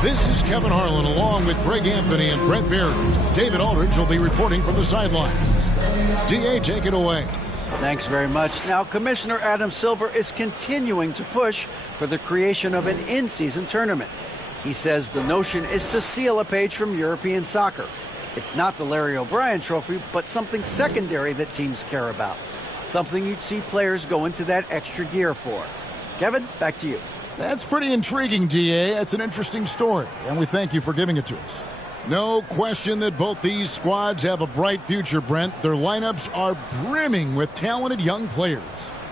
This is Kevin Harlan along with Greg Anthony and Brent Beard. David Aldridge will be reporting from the sidelines. DA, take it away. Thanks very much. Now, Commissioner Adam Silver is continuing to push for the creation of an in-season tournament. He says the notion is to steal a page from European soccer. It's not the Larry O'Brien Trophy, but something secondary that teams care about. Something you'd see players go into that extra gear for. Kevin, back to you. That's pretty intriguing, DA. It's an interesting story, and we thank you for giving it to us. No question that both these squads have a bright future, Brent. Their lineups are brimming with talented young players.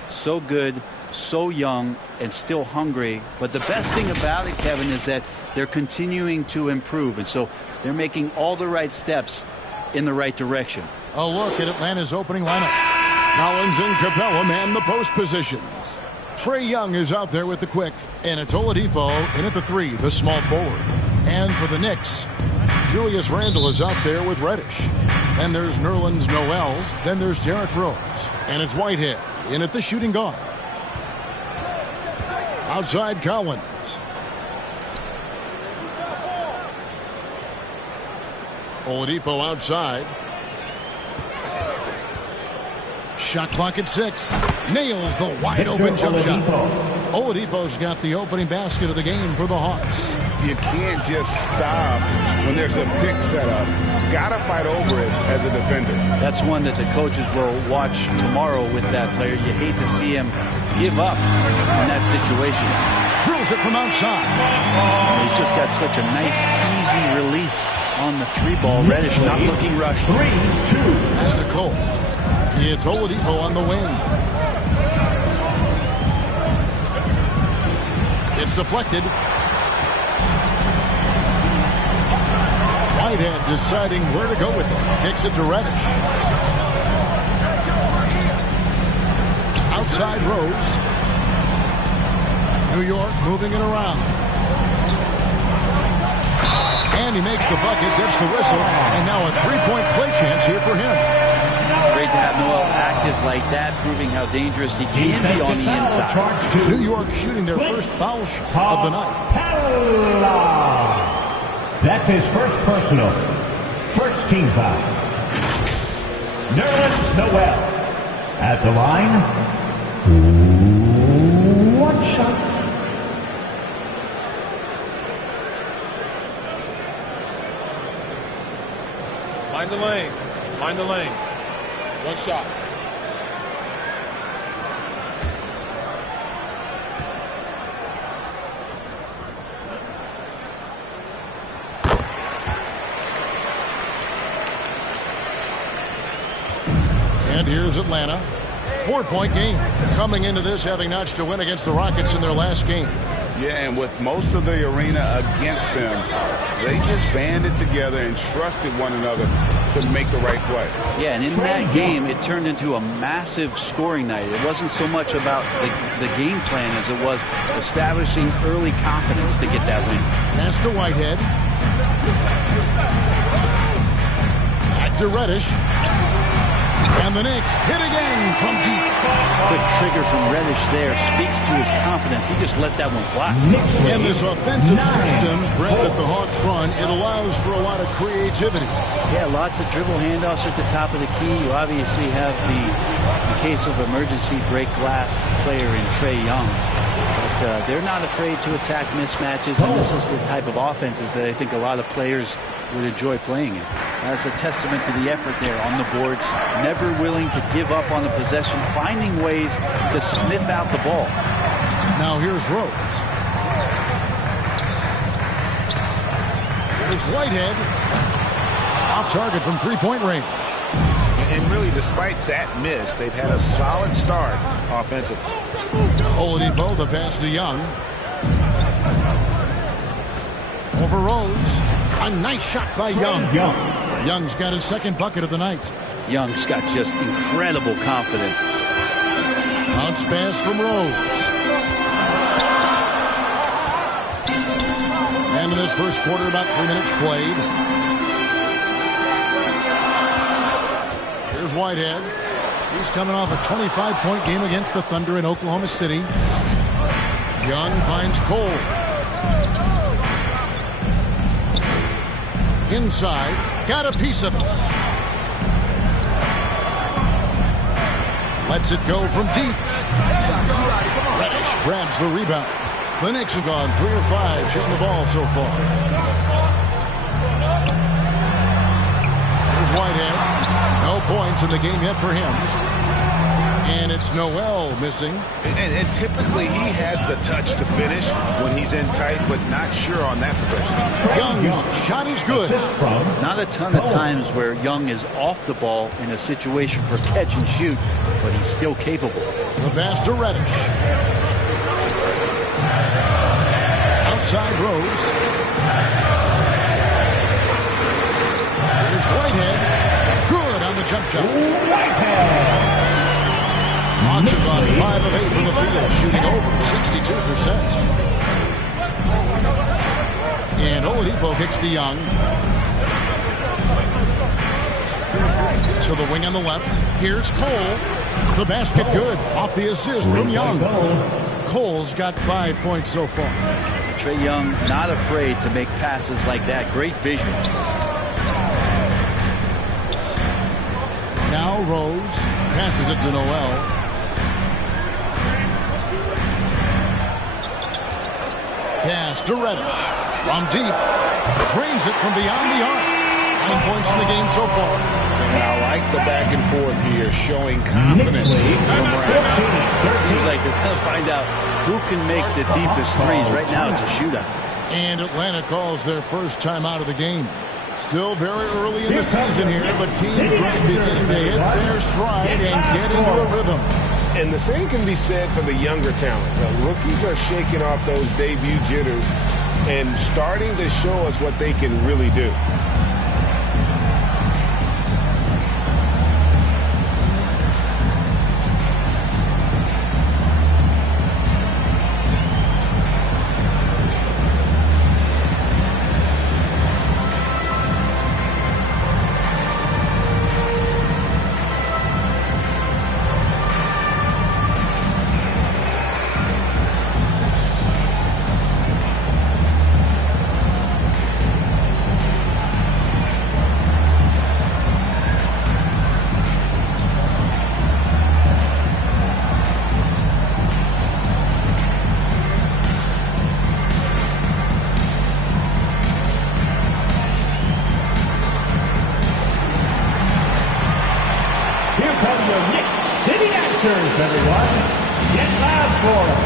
So good, so young, and still hungry. But the best thing about it, Kevin, is that they're continuing to improve, and so they're making all the right steps in the right direction. A look at Atlanta's opening lineup. Collins and Capella man the post positions. Trae Young is out there with the quick, and it's Oladipo in at the 3, the small forward. And for the Knicks, Julius Randle is out there with Reddish. And there's Nerlens Noel. Then there's Derrick Rose. And it's Whitehead in at the shooting guard. Outside Collins. Oladipo outside. Shot clock at 6. Nails the wide open jump shot. Oladipo's got the opening basket of the game for the Hawks. You can't just stop when there's a pick set up. Gotta fight over it as a defender. That's one that the coaches will watch tomorrow with that player. You hate to see him give up in that situation. Drills it from outside. He's just got such a nice, easy release on the 3-ball. Reddish not looking rushed. 3-2. Pass to Cole. It's Oladipo on the wing. It's deflected. Whitehead deciding where to go with it. Kicks it to Reddish. Outside Rose. New York moving it around. And he makes the bucket, gets the whistle, and now a 3-point play chance here for him. Great to have Noel active like that, proving how dangerous he can be on the inside. New York shooting their first foul shot of the night. That's his first personal. First team foul. Nerlens Noel at the line. 1 shot. Mind the lanes. Mind the lanes. 1 shot. And here's Atlanta. 4-point game. Coming into this having notched a win against the Rockets in their last game. Yeah, and with most of the arena against them, they just banded together and trusted one another to make the right play. Yeah, and in that game, it turned into a massive scoring night. It wasn't so much about the game plan as it was establishing early confidence to get that win. Pass to Whitehead. Back to Reddish. And the Knicks hit again from deep. Quick trigger from Reddish there speaks to his confidence. He just let that one fly. In this offensive system, Brett, that the Hawks run, it allows for a lot of creativity. Yeah, lots of dribble handoffs at the top of the key. You obviously have the case of emergency break glass player in Trae Young. But they're not afraid to attack mismatches, and this is the type of offenses that I think a lot of players would enjoy playing in. That's a testament to the effort there on the boards. Never willing to give up on the possession, finding ways to sniff out the ball. Now here's Rose. Here's Whitehead. Off target from 3-point range. And really, despite that miss, they've had a solid start offensively. Oladipo, the pass to Young. Over Rose. A nice shot by Young. Young's got his second bucket of the night. Young's got just incredible confidence. Bounce pass from Rose. And in this first quarter, about 3 minutes played. Here's Whitehead. He's coming off a 25-point game against the Thunder in Oklahoma City. Young finds Cole. Inside. Got a piece of it. Lets it go from deep. Reddish grabs the rebound. The Knicks have gone 3 of 5 shooting the ball so far. Here's Whitehead. No points in the game yet for him. And it's Noel missing. And typically he has the touch to finish when he's in tight, but not sure on that possession. Young's shot is good. Not a ton of times where Young is off the ball in a situation for catch and shoot, but he's still capable. The pass to Reddish. Outside Rose. Here's Whitehead. Good on the jump shot. Whitehead. Hawks have gone 5 of 8 from the field, shooting over 62%. And Oladipo kicks to Young. To the wing on the left. Here's Cole. The basket good. Off the assist from Young. Cole's got 5 points so far. Trae Young not afraid to make passes like that. Great vision. Now Rose passes it to Noel. Pass to Reddish. From deep. Drains it from beyond the arc. 9 points in the game so far. And I like the back and forth here, showing confidence. It seems like they're going to find out who can make the deepest threes. Right now it's a shootout. And Atlanta calls their first time out of the game. Still very early in the season here, but teams are beginning to hit their stride and get into a rhythm. And the same can be said for the younger talent. The rookies are shaking off those debut jitters and starting to show us what they can really do. Everyone, get loud for them.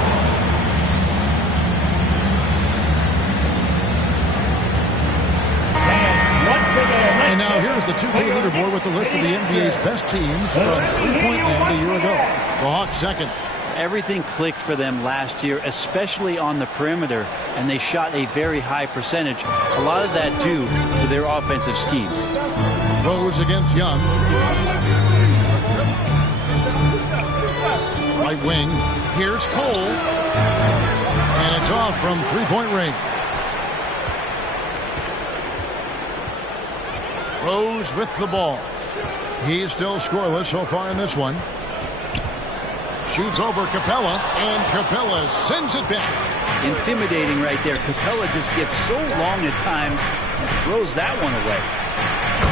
And now here's the 2K leaderboard with the list of the NBA's best teams from three-point land a year ago. The Hawks second. Everything clicked for them last year, especially on the perimeter, and they shot a very high percentage. A lot of that due to their offensive schemes. Rose against Young. Right wing. Here's Cole. And it's off from three-point range. Rose with the ball. He's still scoreless so far in this one. Shoots over Capella, and Capella sends it back. Intimidating right there. Capella just gets so long at times and throws that one away.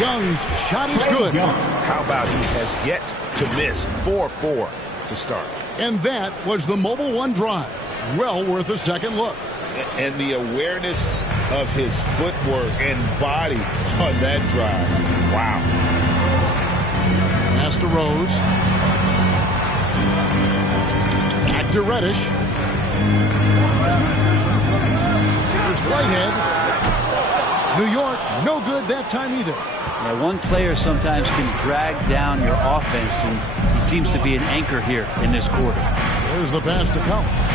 Young's shot is good. How about he has yet to miss 4-4 to start. And that was the Mobile One drive. Well worth a second look. And the awareness of his footwork and body on that drive. Wow. Pass to Rose. Back to Reddish. Here's Whitehead. New York, no good that time either. Yeah, one player sometimes can drag down your offense, and he seems to be an anchor here in this quarter. There's the pass to Collins.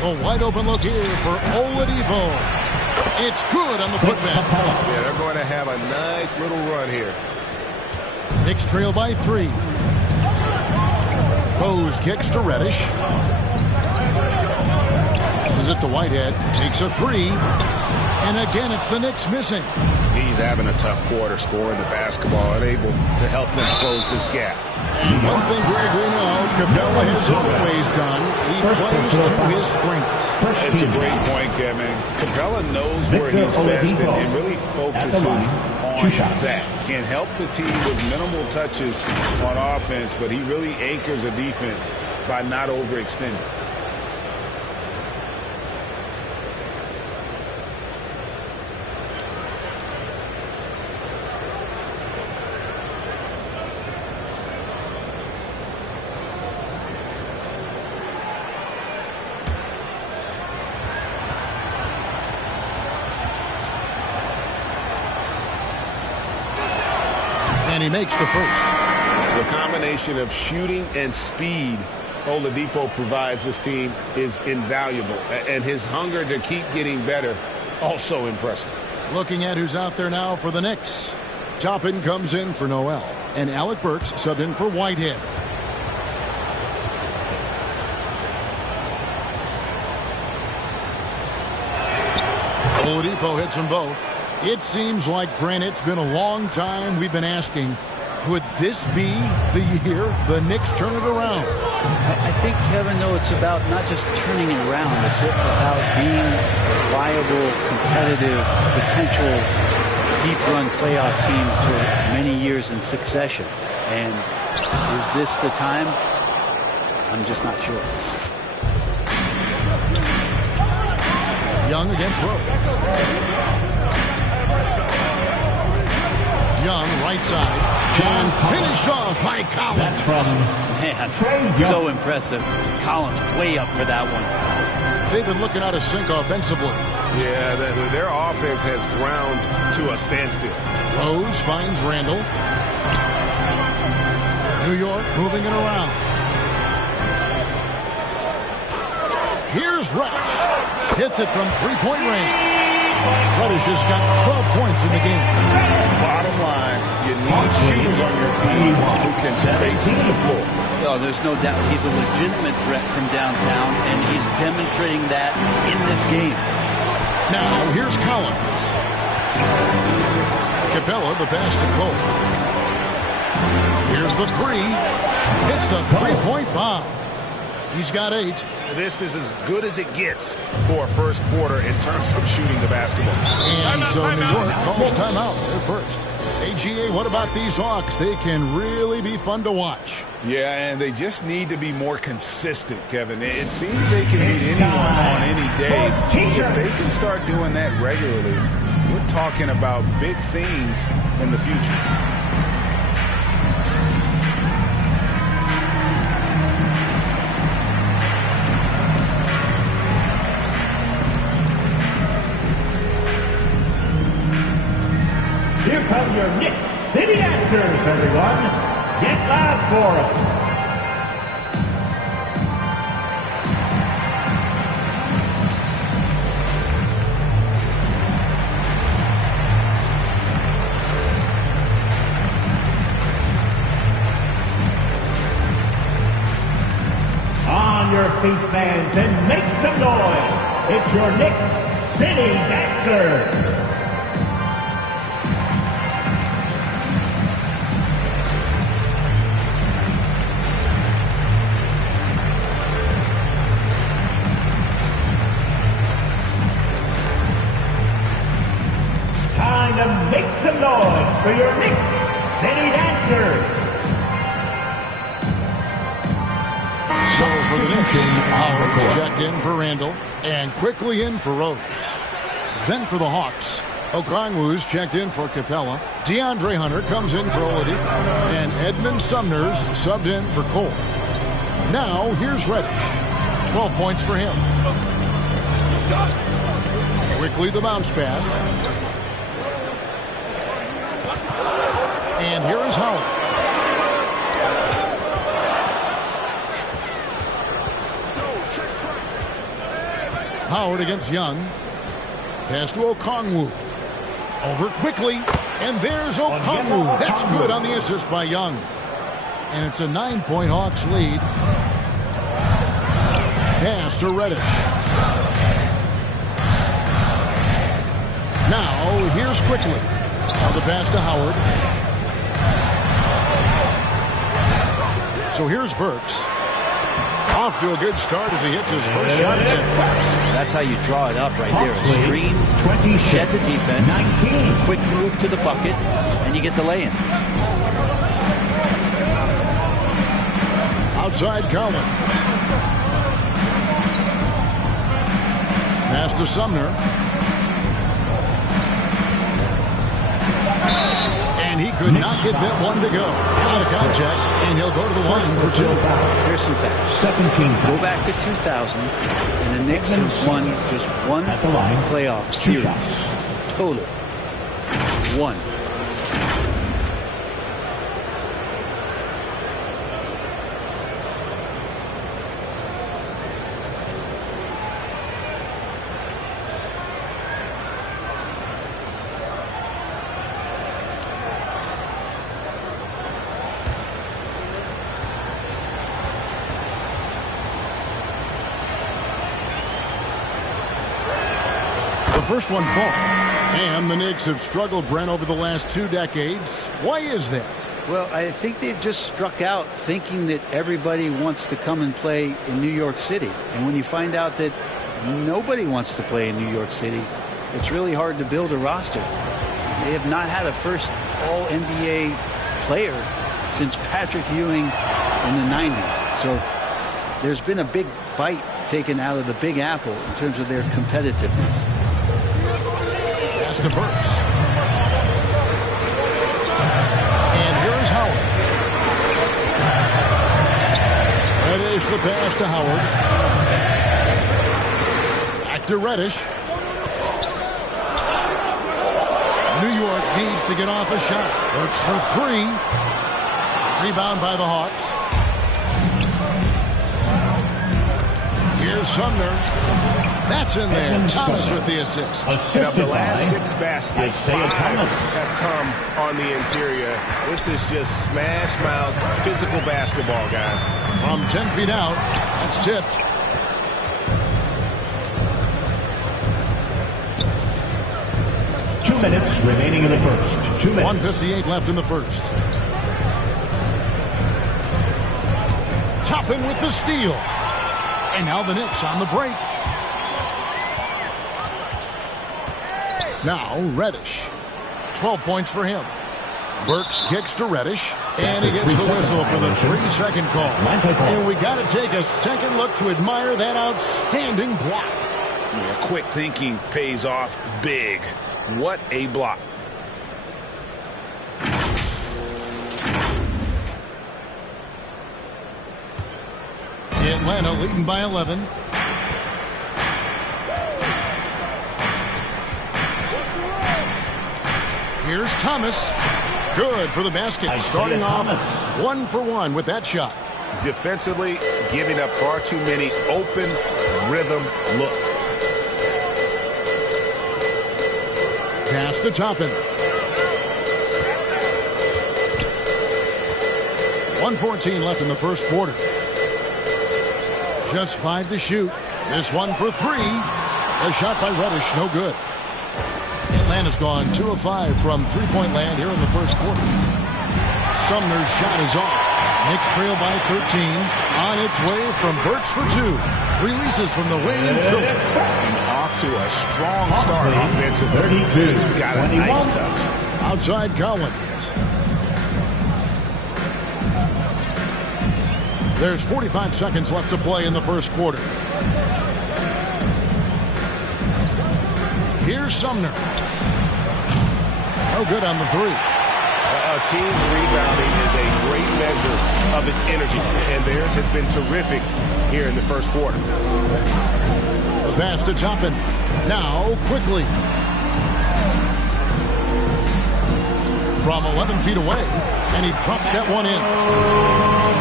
A wide open look here for Oladipo. It's good on the putback. Yeah, they're going to have a nice little run here. Knicks trail by 3. Rose kicks to Reddish. Passes it to Whitehead. Takes a 3. And again, it's the Knicks missing. He's having a tough quarter scoring the basketball, unable to help them close this gap. And one thing, Greg, we know Capella has always done. He plays to his strengths. It's a great point, Kevin. Capella knows where he's best and really focuses on that. Can help the team with minimal touches on offense, but he really anchors a defense by not overextending. And he makes the first. The combination of shooting and speed Oladipo provides this team is invaluable. And his hunger to keep getting better, also impressive. Looking at who's out there now for the Knicks. Toppin comes in for Noel. And Alec Burks subbed in for Whitehead. Oladipo hits them both. It seems like, Brent, it's been a long time we've been asking, could this be the year the Knicks turn it around? I think, Kevin, though, it's about not just turning it around. It's about being a viable, competitive, potential deep-run playoff team for many years in succession. And is this the time? I'm just not sure. Young against Rose. Young, right side, and finished off by Collins. That's from Man, so impressive. Collins way up for that one. They've been looking out of sync offensively. Yeah, their offense has ground to a standstill. Rose finds Randall. New York moving it around. Here's Reddish. Hits it from three-point range. Reddish has got 12 points in the game. Bottom line, you need shooters on your team who can space the floor. Oh, there's no doubt he's a legitimate threat from downtown, and he's demonstrating that in this game. Now, here's Collins. Capella, the pass to Cole. Here's the three. Hits the three-point bomb. He's got 8. This is as good as it gets for a first quarter in terms of shooting the basketball. And so New York calls timeout. They're first. AGA, what about these Hawks? They can really be fun to watch. Yeah, and they just need to be more consistent, Kevin. It seems they can beat anyone on any day. If they can start doing that regularly, we're talking about big things in the future. Here come your Knicks City Dancers, everyone. Get loud for them. On your feet, fans, and make some noise. It's your Knicks City Dancers. To make some noise for your Knicks City Dancers. So for the Knicks, Howard's checked in for Randall and quickly in for Rose. Then for the Hawks, Okongwu's checked in for Capella. DeAndre Hunter comes in for Oladipo. And Edmund Sumner's subbed in for Cole. Now here's Reddish. 12 points for him. Quickly the bounce pass. And here is Howard. Howard against Young. Pass to Okongwu. Over quickly. And there's Okongwu. That's good on the assist by Young. And it's a 9-point Hawks lead. Pass to Reddish. Now, here's quickly. Now the pass to Howard. So here's Burks. Off to a good start as he hits his first shot attempt. That's how you draw it up right there. A screen, shed the defense, 19. Quick move to the bucket, and you get the lay-in. Outside Collins. Pass to Sumner. And he could not get that one to go. Out of contact, and he'll go to the line for 2. Here's some facts. 17. Go back to 2000, and the Knicks have won just one playoff series. Total. 1. First one falls. And the Knicks have struggled, Brent, over the last 2 decades. Why is that? Well, I think they've just struck out thinking that everybody wants to come and play in New York City. And when you find out that nobody wants to play in New York City, it's really hard to build a roster. They have not had a first All-NBA player since Patrick Ewing in the 90s. So there's been a big bite taken out of the Big Apple in terms of their competitiveness. To Burks. And here's Howard. Reddish the pass to Howard. Back to Reddish. New York needs to get off a shot. Burks for 3. Rebound by the Hawks. Here's Sumner. That's in there. Thomas with the assist. And of the last 6 baskets, 5 have come on the interior. This is just smash mouth, physical basketball, guys. From 10 feet out, that's tipped. Two minutes remaining in the first. 2 minutes. 1:58 left in the first. Toppin with the steal. And now the Knicks on the break. Now Reddish. 12 points for him. Burks kicks to Reddish. And he gets the whistle for the 3-second call. And we got to take a second look to admire that outstanding block. Yeah, quick thinking pays off big. What a block. Atlanta leading by 11. Here's Thomas. Good for the basket. Starting off 1 for 1 with that shot. Defensively, giving up far too many open rhythm looks. Pass to Toppin. 1:14 left in the first quarter. Just 5 to shoot. This one for 3. A shot by Reddish, no good. Atlanta's gone 2 of 5 from three-point land here in the first quarter. Sumner's shot is off. Knicks trail by 13. On its way from Burks for 2. Releases from the wing and drills it. Off to a strong start offensively. He's got a nice touch. Outside Collins. There's 45 seconds left to play in the first quarter. Here's Sumner. No good on the 3. A team's rebounding is a great measure of its energy, and theirs has been terrific here in the first quarter. The pass to Toppin. Now quickly. From 11 feet away, and he drops that one in.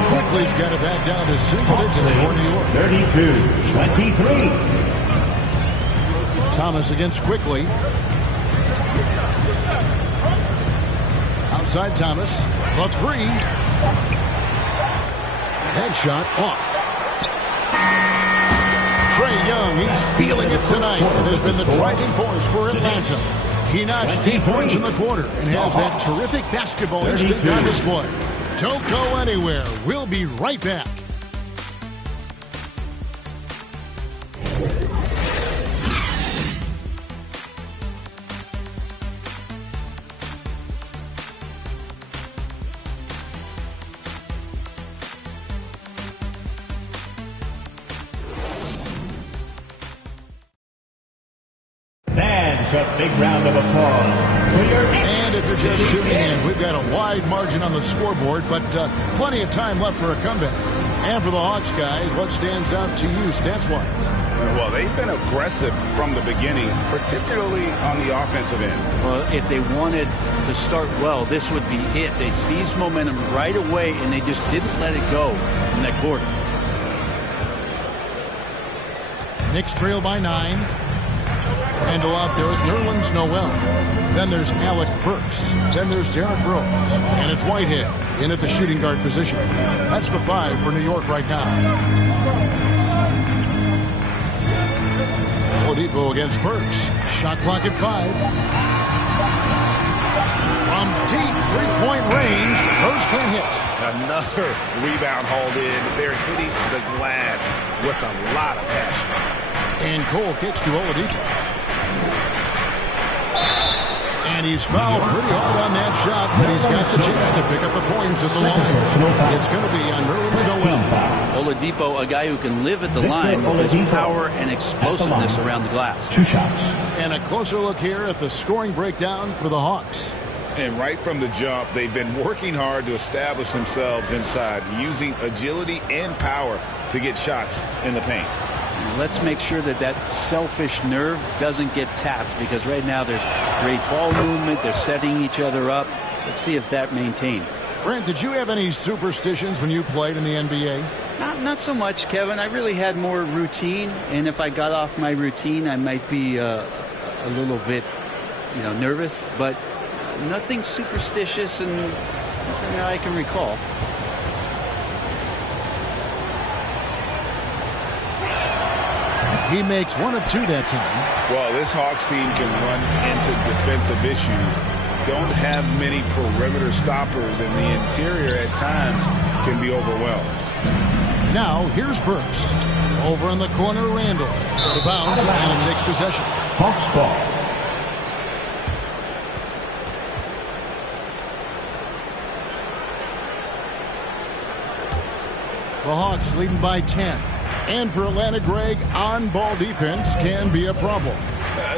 Quickly's got it back down to single digits for New York. 32-23. Thomas against Quickly. Outside Thomas. The 3. Headshot off. Trae Young, he's feeling it tonight and has been the driving force for Atlanta. He notched 8 points in the quarter and has that terrific basketball instinct on display. Don't go anywhere. We'll be right back. That's a big round of applause for your Knicks. And if you're just tuning in, we've got a wide margin on the scoreboard, but plenty of time left for a comeback. And for the Hawks, guys, what stands out to you stats-wise? Well, they've been aggressive from the beginning, particularly on the offensive end. Well, if they wanted to start well, this would be it. They seized momentum right away, and they just didn't let it go in that quarter. Knicks trail by 9. Handle out there with Nerlens Noel. Then there's Alec Burks. Then there's Derrick Rose. And it's Whitehead in at the shooting guard position. That's the 5 for New York right now. Oladipo against Burks. Shot clock at 5. From deep three-point range, Rose can't hit. Another rebound hauled in. They're hitting the glass with a lot of passion. And Cole kicks to Oladipo. And he's fouled pretty hard on that shot, but he's got the chance to pick up the points at the line. It's going to be on Nerlens Noel. Oladipo, a guy who can live at the line with his power and explosiveness around the glass. 2 shots. And a closer look here at the scoring breakdown for the Hawks. And right from the jump, they've been working hard to establish themselves inside, using agility and power to get shots in the paint. Let's make sure that that selfish nerve doesn't get tapped, because right now there's great ball movement. They're setting each other up. Let's see if that maintains. Brent, did you have any superstitions when you played in the NBA? Not so much, Kevin. I really had more routine, and if I got off my routine, I might be a little bit, nervous, but nothing superstitious and nothing that I can recall. He makes 1 of 2 that time. Well, this Hawks team can run into defensive issues. Don't have many perimeter stoppers, and the interior at times can be overwhelmed. Now, here's Burks. Over in the corner, Randall. The bounce, and it takes possession. Hawks ball. The Hawks leading by 10. And for Atlanta, Greg, on-ball defense can be a problem.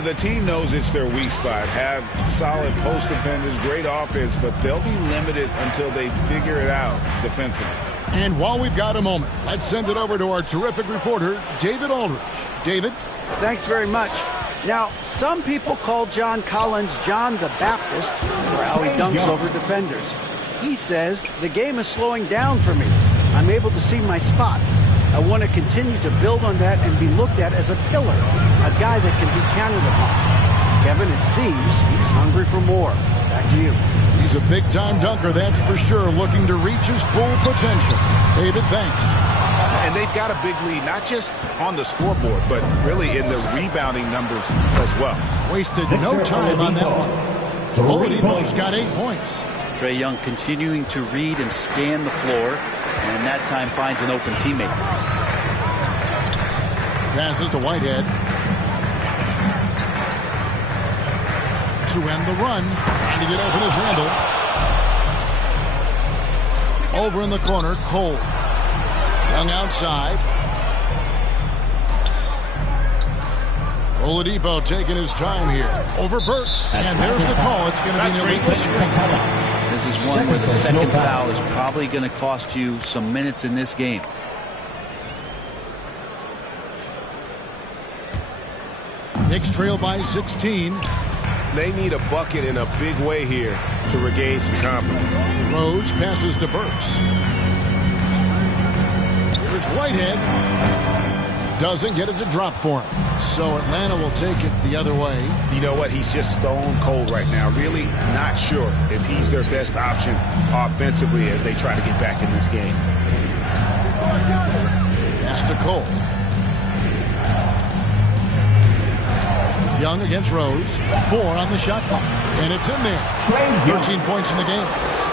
The team knows it's their weak spot. Have solid post defenders, great offense, but they'll be limited until they figure it out defensively. And while we've got a moment, let's send it over to our terrific reporter, David Aldridge. David? Thanks very much. Now, some people call John Collins John the Baptist for how he dunks over defenders. He says, the game is slowing down for me. I'm able to see my spots. I want to continue to build on that and be looked at as a pillar, a guy that can be counted upon. Kevin, it seems he's hungry for more. Back to you. He's a big-time dunker, that's for sure, looking to reach his full potential. David, thanks. And they've got a big lead, not just on the scoreboard, but really in the rebounding numbers as well. Wasted no time on that one. Oladipo's got 8 points. Trae Young continuing to read and scan the floor, and that time finds an open teammate. Passes to Whitehead. To end the run. Trying to get open is Randall. Over in the corner, Cole. Young outside. Oladipo taking his time here. Over Burks. And there's the call. It's going to be an illegal screen. This is one where the second foul is probably going to cost you some minutes in this game. Knicks trail by 16. They need a bucket in a big way here to regain some confidence. Rose passes to Burks. Here's Whitehead. Doesn't get it to drop for him. So Atlanta will take it the other way. You know what? He's just stone cold right now. Really not sure if he's their best option offensively as they try to get back in this game. Pass to Cole. Young against Rose. 4 on the shot clock. And it's in there. 13 points in the game.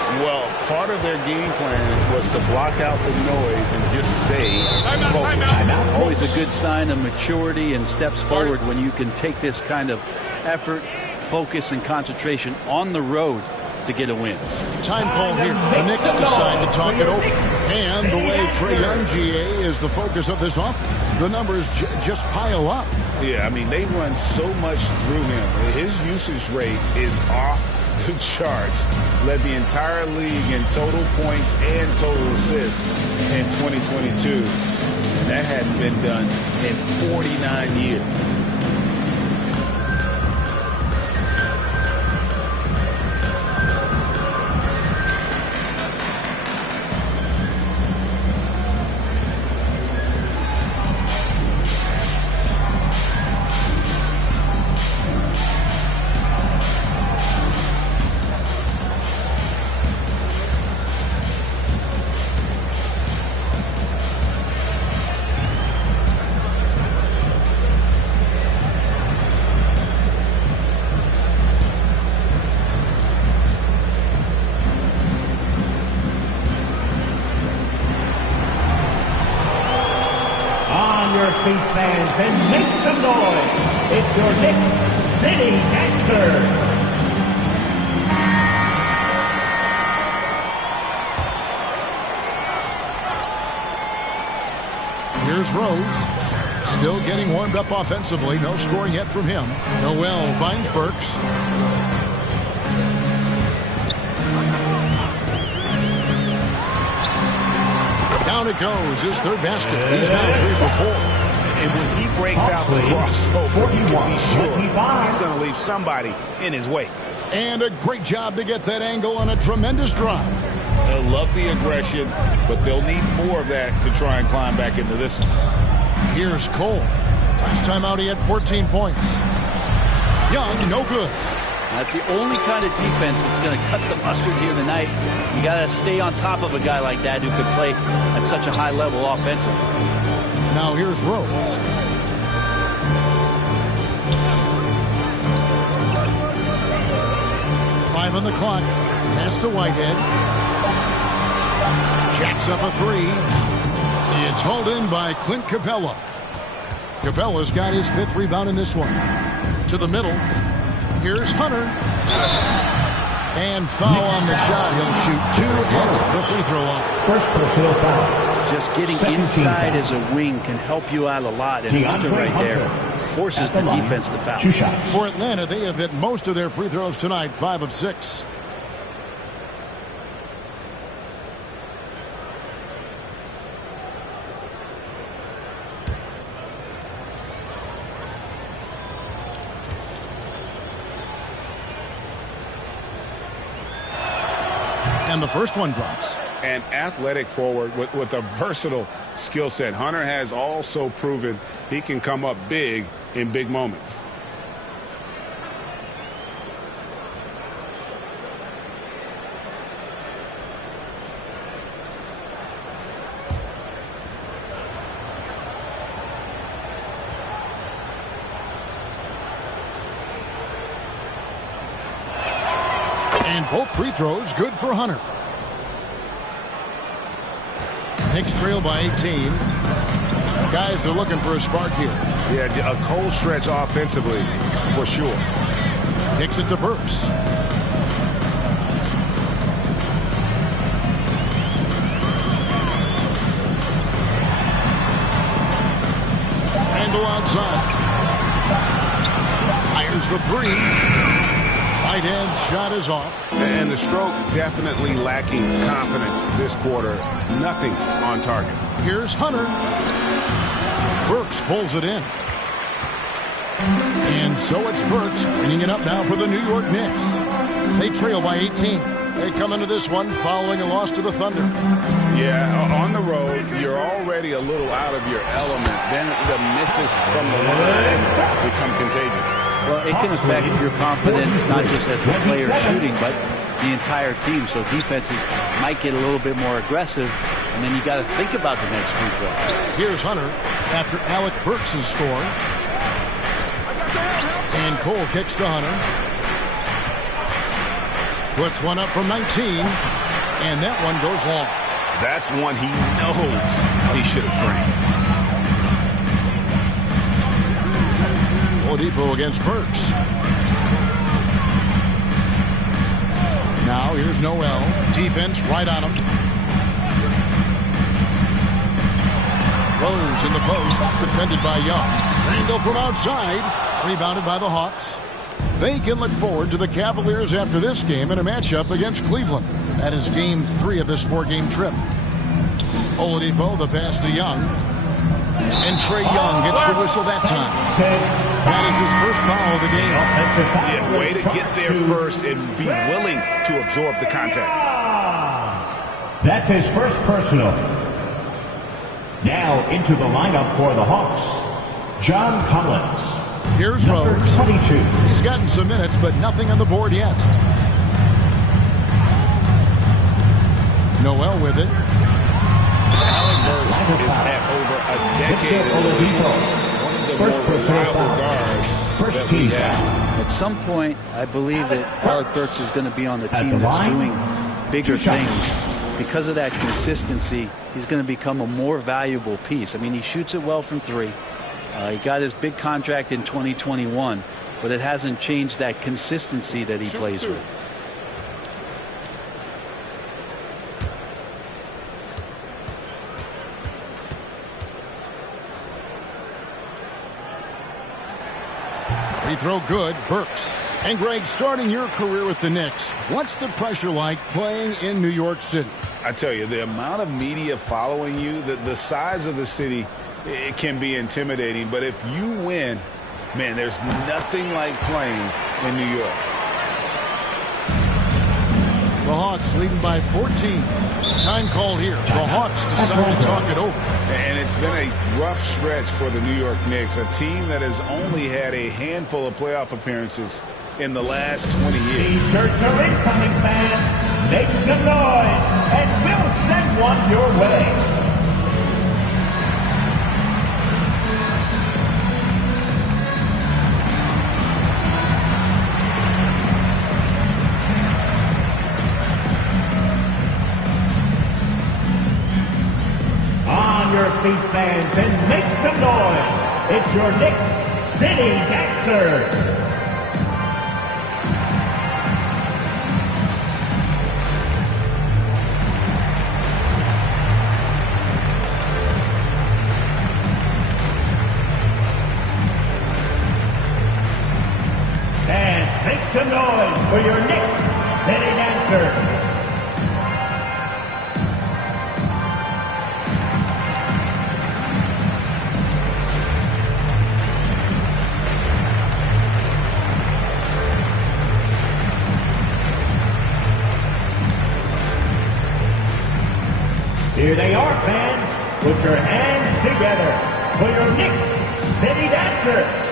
Well, part of their game plan was to block out the noise and just stay focused. Always a good sign of maturity and steps forward when you can take this kind of effort, focus, and concentration on the road to get a win. Time call here. The Knicks decide to talk it over. And the way Trae Young, GA, is the focus of this offense. The numbers just pile up. Yeah, I mean, they run so much through him. His usage rate is off the charts. Led the entire league in total points and total assists in 2022. And that hadn't been done in 49 years. Fans, and make some noise. It's your Knicks City Dancer. Here's Rose. Still getting warmed up offensively. No scoring yet from him. Noel finds Burks. Down it goes. His third basket. He's now 3 for 4. And when he breaks out the crossover, you can be sure he's going to leave somebody in his wake. And a great job to get that angle on a tremendous drive. They'll love the aggression, but they'll need more of that to try and climb back into this one. Here's Cole. Last time out, he had 14 points. Young, no good. That's the only kind of defense that's going to cut the mustard here tonight. You got to stay on top of a guy like that who can play at such a high level offensively. Now here's Rose. Five on the clock. Pass to Whitehead. Jacks up a three. It's hauled in by Clint Capella. Capella's got his 5th rebound in this one. To the middle. Here's Hunter. And foul on the shot. He'll shoot 2 at the free throw line. First personal foul. Just getting inside as a wing can help you out a lot. And Hunter right there forces the defense to foul. 2 shots. For Atlanta, they have hit most of their free throws tonight, 5 of 6. And the first one drops. An athletic forward with a versatile skill set. Hunter has also proven he can come up big in big moments. And both free throws good for Hunter. Knicks trail by 18. Guys are looking for a spark here. Yeah, a cold stretch offensively for sure. Kicks it to Burks. Handle outside. Fires the three. Right-hand shot is off. And the stroke definitely lacking confidence this quarter. Nothing on target. Here's Hunter. Burks pulls it in. And so it's Burks bringing it up now for the New York Knicks. They trail by 18. They come into this one following a loss to the Thunder. Yeah, on the road, you're already a little out of your element. Then the misses from the line become contagious. Well, it can affect your confidence, not just as a player shooting, but the entire team. So defenses might get a little bit more aggressive, and then you got to think about the next free throw. Here's Hunter after Alec Burks' score. And Cole kicks to Hunter. Puts one up from 19. And that one goes long. That's one he knows he should have drained. Oladipo against Burks. Now here's Noel. Defense right on him. Rose in the post, defended by Young. Randall from outside, rebounded by the Hawks. They can look forward to the Cavaliers after this game in a matchup against Cleveland. That is game 3 of this 4-game trip. Oladipo, the pass to Young. And Trae Young gets the whistle that time. That is his first foul of the game. Yeah, way to get there first and be willing to absorb the contact. That's his first personal. Now into the lineup for the Hawks, John Collins. Here's Rose. 22. He's gotten some minutes, but nothing on the board yet. Noel with it. Alec Burks has had over a decade in the league. One of the more reliable guards that we have. At some point, I believe that Alec Burks is going to be on the team that's doing bigger things. Because of that consistency, he's going to become a more valuable piece. I mean, he shoots it well from 3. He got his big contract in 2021, but it hasn't changed that consistency that he plays with. Free throw good, Burks. And Greg, starting your career with the Knicks, what's the pressure like playing in New York City? I tell you, the amount of media following you, the size of the city, it can be intimidating. But if you win, man, there's nothing like playing in New York. The Hawks leading by 14. Time call here. The Hawks decide to talk it over. And it's been a rough stretch for the New York Knicks, a team that has only had a handful of playoff appearances in the last 20 years. T-shirts are incoming, fans. Make some noise, and we'll send one your way. On your feet, fans, and make some noise. It's your Knicks City Dancer. Make some noise for your Knicks City Dancer. Here they are, fans. Put your hands together for your Knicks City Dancer.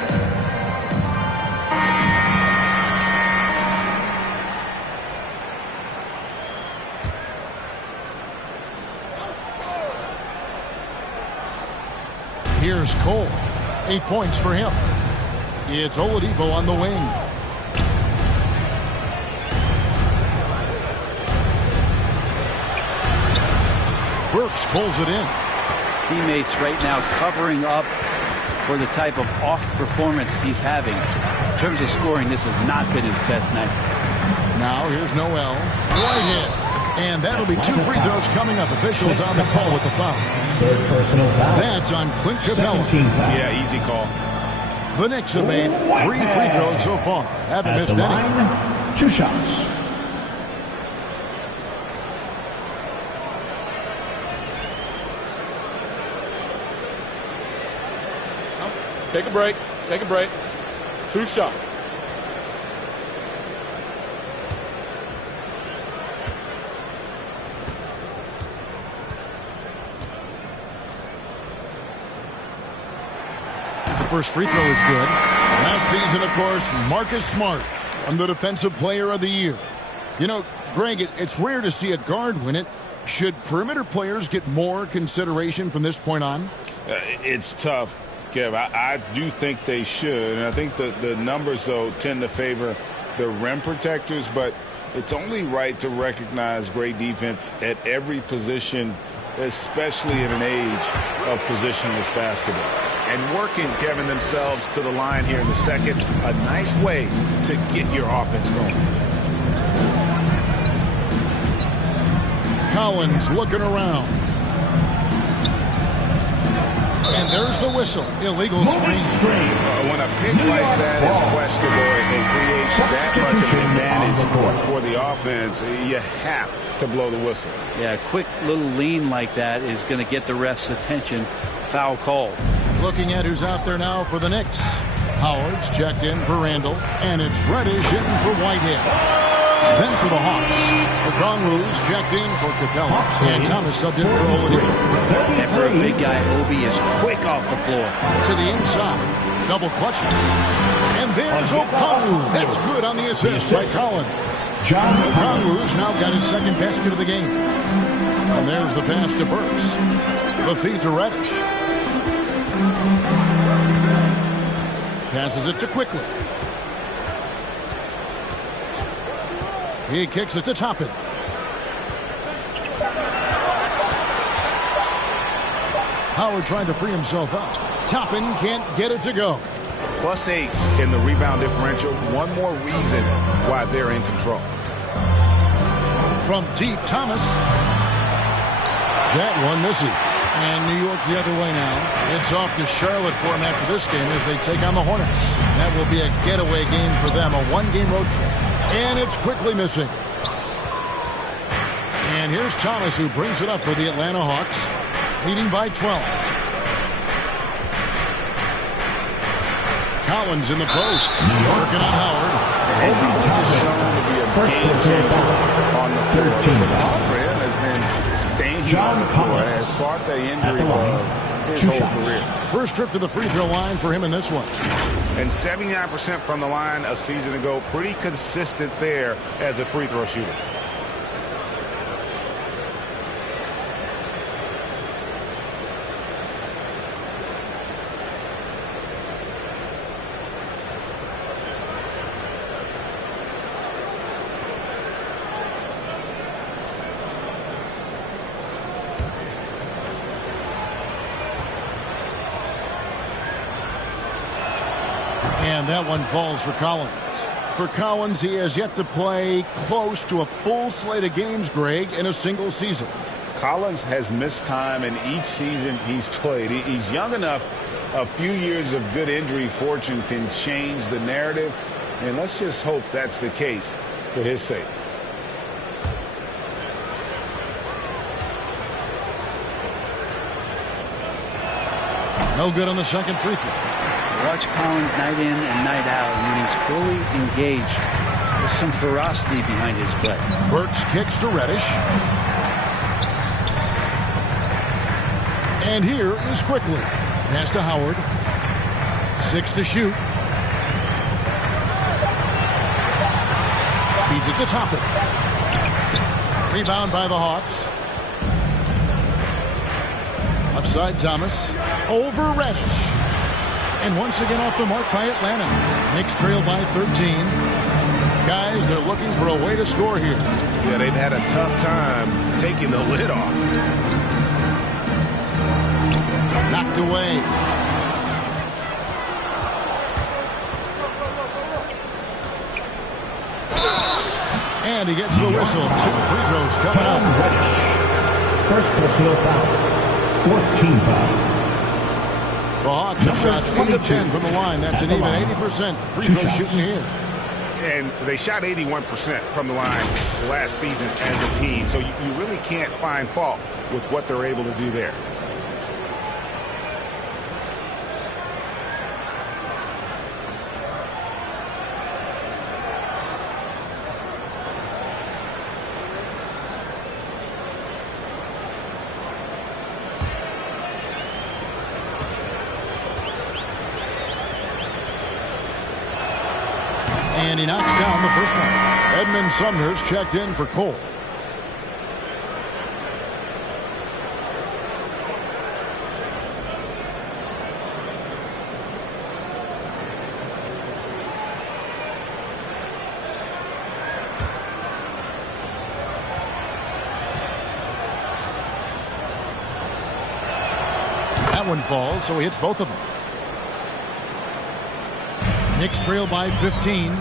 Here's Cole. 8 points for him. It's Oladipo on the wing. Burks pulls it in. Teammates right now covering up for the type of off performance he's having. In terms of scoring, this has not been his best night. Now here's Noel. Right hand. And that'll be 2 free throws coming up. Officials on the call with the foul. Third personal foul. That's on Clint Capella. Yeah, easy call. The Knicks have made 3 free throws so far. Haven't missed any. 2 shots. Take a break. Take a break. 2 shots. The first free throw is good. Last season, of course, Marcus Smart won the Defensive Player of the Year. You know, Greg, it's rare to see a guard win it. Should perimeter players get more consideration from this point on? It's tough, Kev. I do think they should. And I think the numbers, though, tend to favor the rim protectors. But It's only right to recognize great defense at every position, especially in an age of positionless basketball. And working, Kevin, themselves to the line here in the second, a nice way to get your offense going. Collins looking around. And there's the whistle. Illegal screen. When a pick like that is questionable and creates that much of an advantage for the offense, you have to blow the whistle. Yeah, a quick little lean like that is going to get the ref's attention. Foul called. Looking at who's out there now for the Knicks. Howard's checked in for Randall, and it's Reddish in for Whitehead. Then for the Hawks, Okongwu's checked in for Capella, and Thomas subbed in for Oladipo. And for a big guy, Obi is quick off the floor. To the inside, double clutches. And there's Okongwu. That's good on the assist by Collins. Okongwu's now got his second basket of the game. And there's the pass to Burks. The feed to Reddish. Passes it to Quickly. He kicks it to Toppin. Howard trying to free himself out. Toppin can't get it to go. +8 in the rebound differential. One more reason why they're in control. From deep, Thomas. That one misses. And New York the other way now. It's off to Charlotte for him after this game as they take on the Hornets. That will be a getaway game for them, a one-game road trip. And it's quickly missing. And here's Thomas who brings it up for the Atlanta Hawks, leading by 12. Collins in the post, working on Howard. And this is shown to be a game changer on the 13th foul for him has been staying on the floor. Has fought the injury his whole career. First trip to the free throw line for him in this one. And 79% from the line a season ago. Pretty consistent there as a free throw shooter. And that one falls for Collins. For Collins, he has yet to play close to a full slate of games, Greg, in a single season. Collins has missed time in each season he's played. He's young enough. A few years of good injury fortune can change the narrative. And let's just hope that's the case for his sake. No good on the second free throw. Watch Collins night in and night out, and when he's fully engaged, there's some ferocity behind his play. Burks kicks to Reddish. And here is Quickly. Pass to Howard. 6 to shoot. Feeds it to Toppin. Rebound by the Hawks. Upside Thomas. Over Reddish. And once again off the mark by Atlanta. Knicks trail by 13. Guys, they're looking for a way to score here. Yeah, they've had a tough time taking the lid off. Knocked away. And he gets the whistle. 2 free throws coming up. Reddish. First personal foul. Fourth team foul. The Hawks have shot 8 of 10 from the line. That's an even 80% free throw shooting here. And they shot 81% from the line last season as a team. So you really can't find fault with what they're able to do there. And he knocks down the first one. Edmund Sumner's checked in for Cole. That one falls, so he hits both of them. Knicks trail by 15.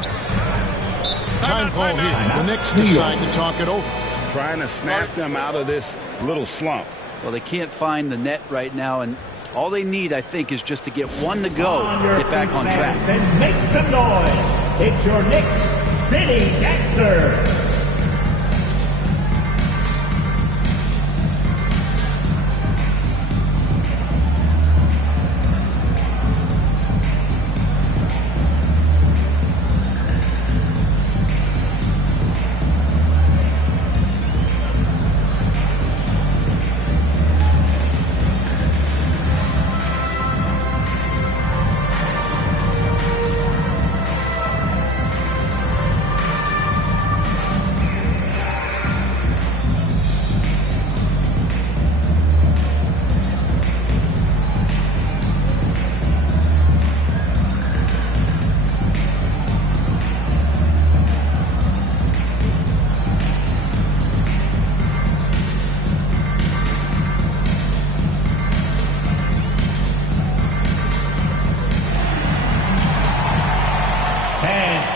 Time call here. The Knicks decide to talk it over. Trying to snap them out of this little slump. Well, they can't find the net right now, and all they need, I think, is just to get one to go, get back on track. And make some noise. It's your Knicks City Dancer.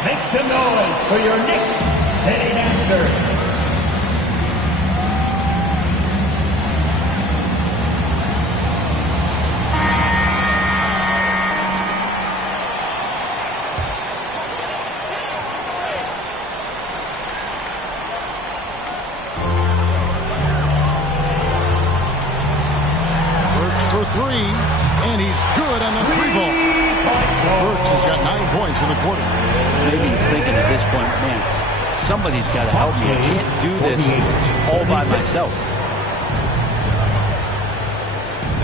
Make some noise for your Knicks City Dancer. For three, and he's good on the three ball. Burks has got 9 points in the quarter. Maybe he's thinking at this point, man, somebody's got to help me. I can't do this all by myself.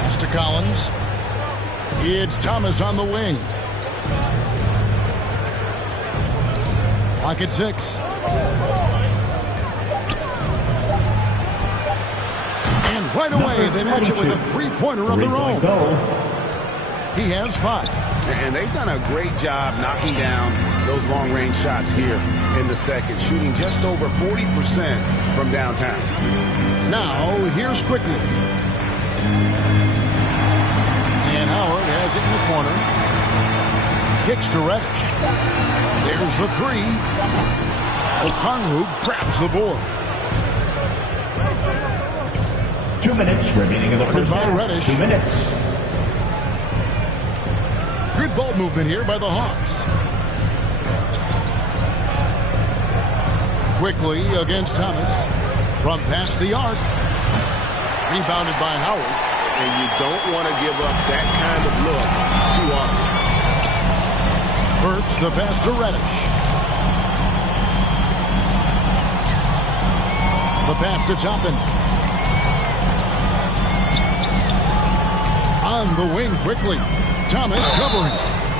Pass to Collins. It's Thomas on the wing. Clock at 6. And right away, they match it with a three-pointer of their own. He has 5. And they've done a great job knocking down those long-range shots here in the second, shooting just over 40% from downtown. Now, here's Quickly. And Howard has it in the corner. Kicks to Reddish. There's the 3. Okongwu grabs the board. 2 minutes remaining in the first half. Reddish. 2 minutes. Good ball movement here by the Hawks. Quickly against Thomas. From past the arc. Rebounded by Howard. And you don't want to give up that kind of look too often. Burks the pass to Reddish. The pass to Toppin. On the wing quickly. Thomas covering.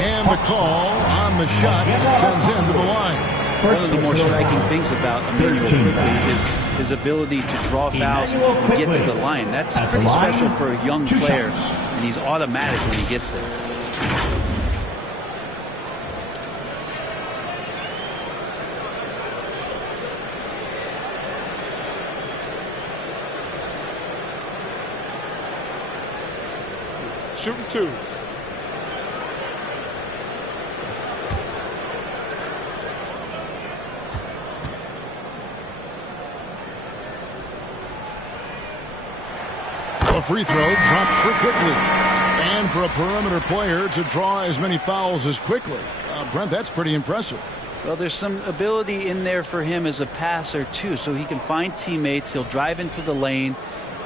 And the call on the shot sends him to the line. One of the more striking things about Emmanuel Quickly is his ability to draw fouls and get to the line. That's pretty special for a young player, and he's automatic when he gets there. Shooting 2. A free throw drops for Quickly. And for a perimeter player to draw as many fouls as Quickly. Brent, that's pretty impressive. Well, there's some ability in there for him as a passer, too, so he can find teammates. He'll drive into the lane.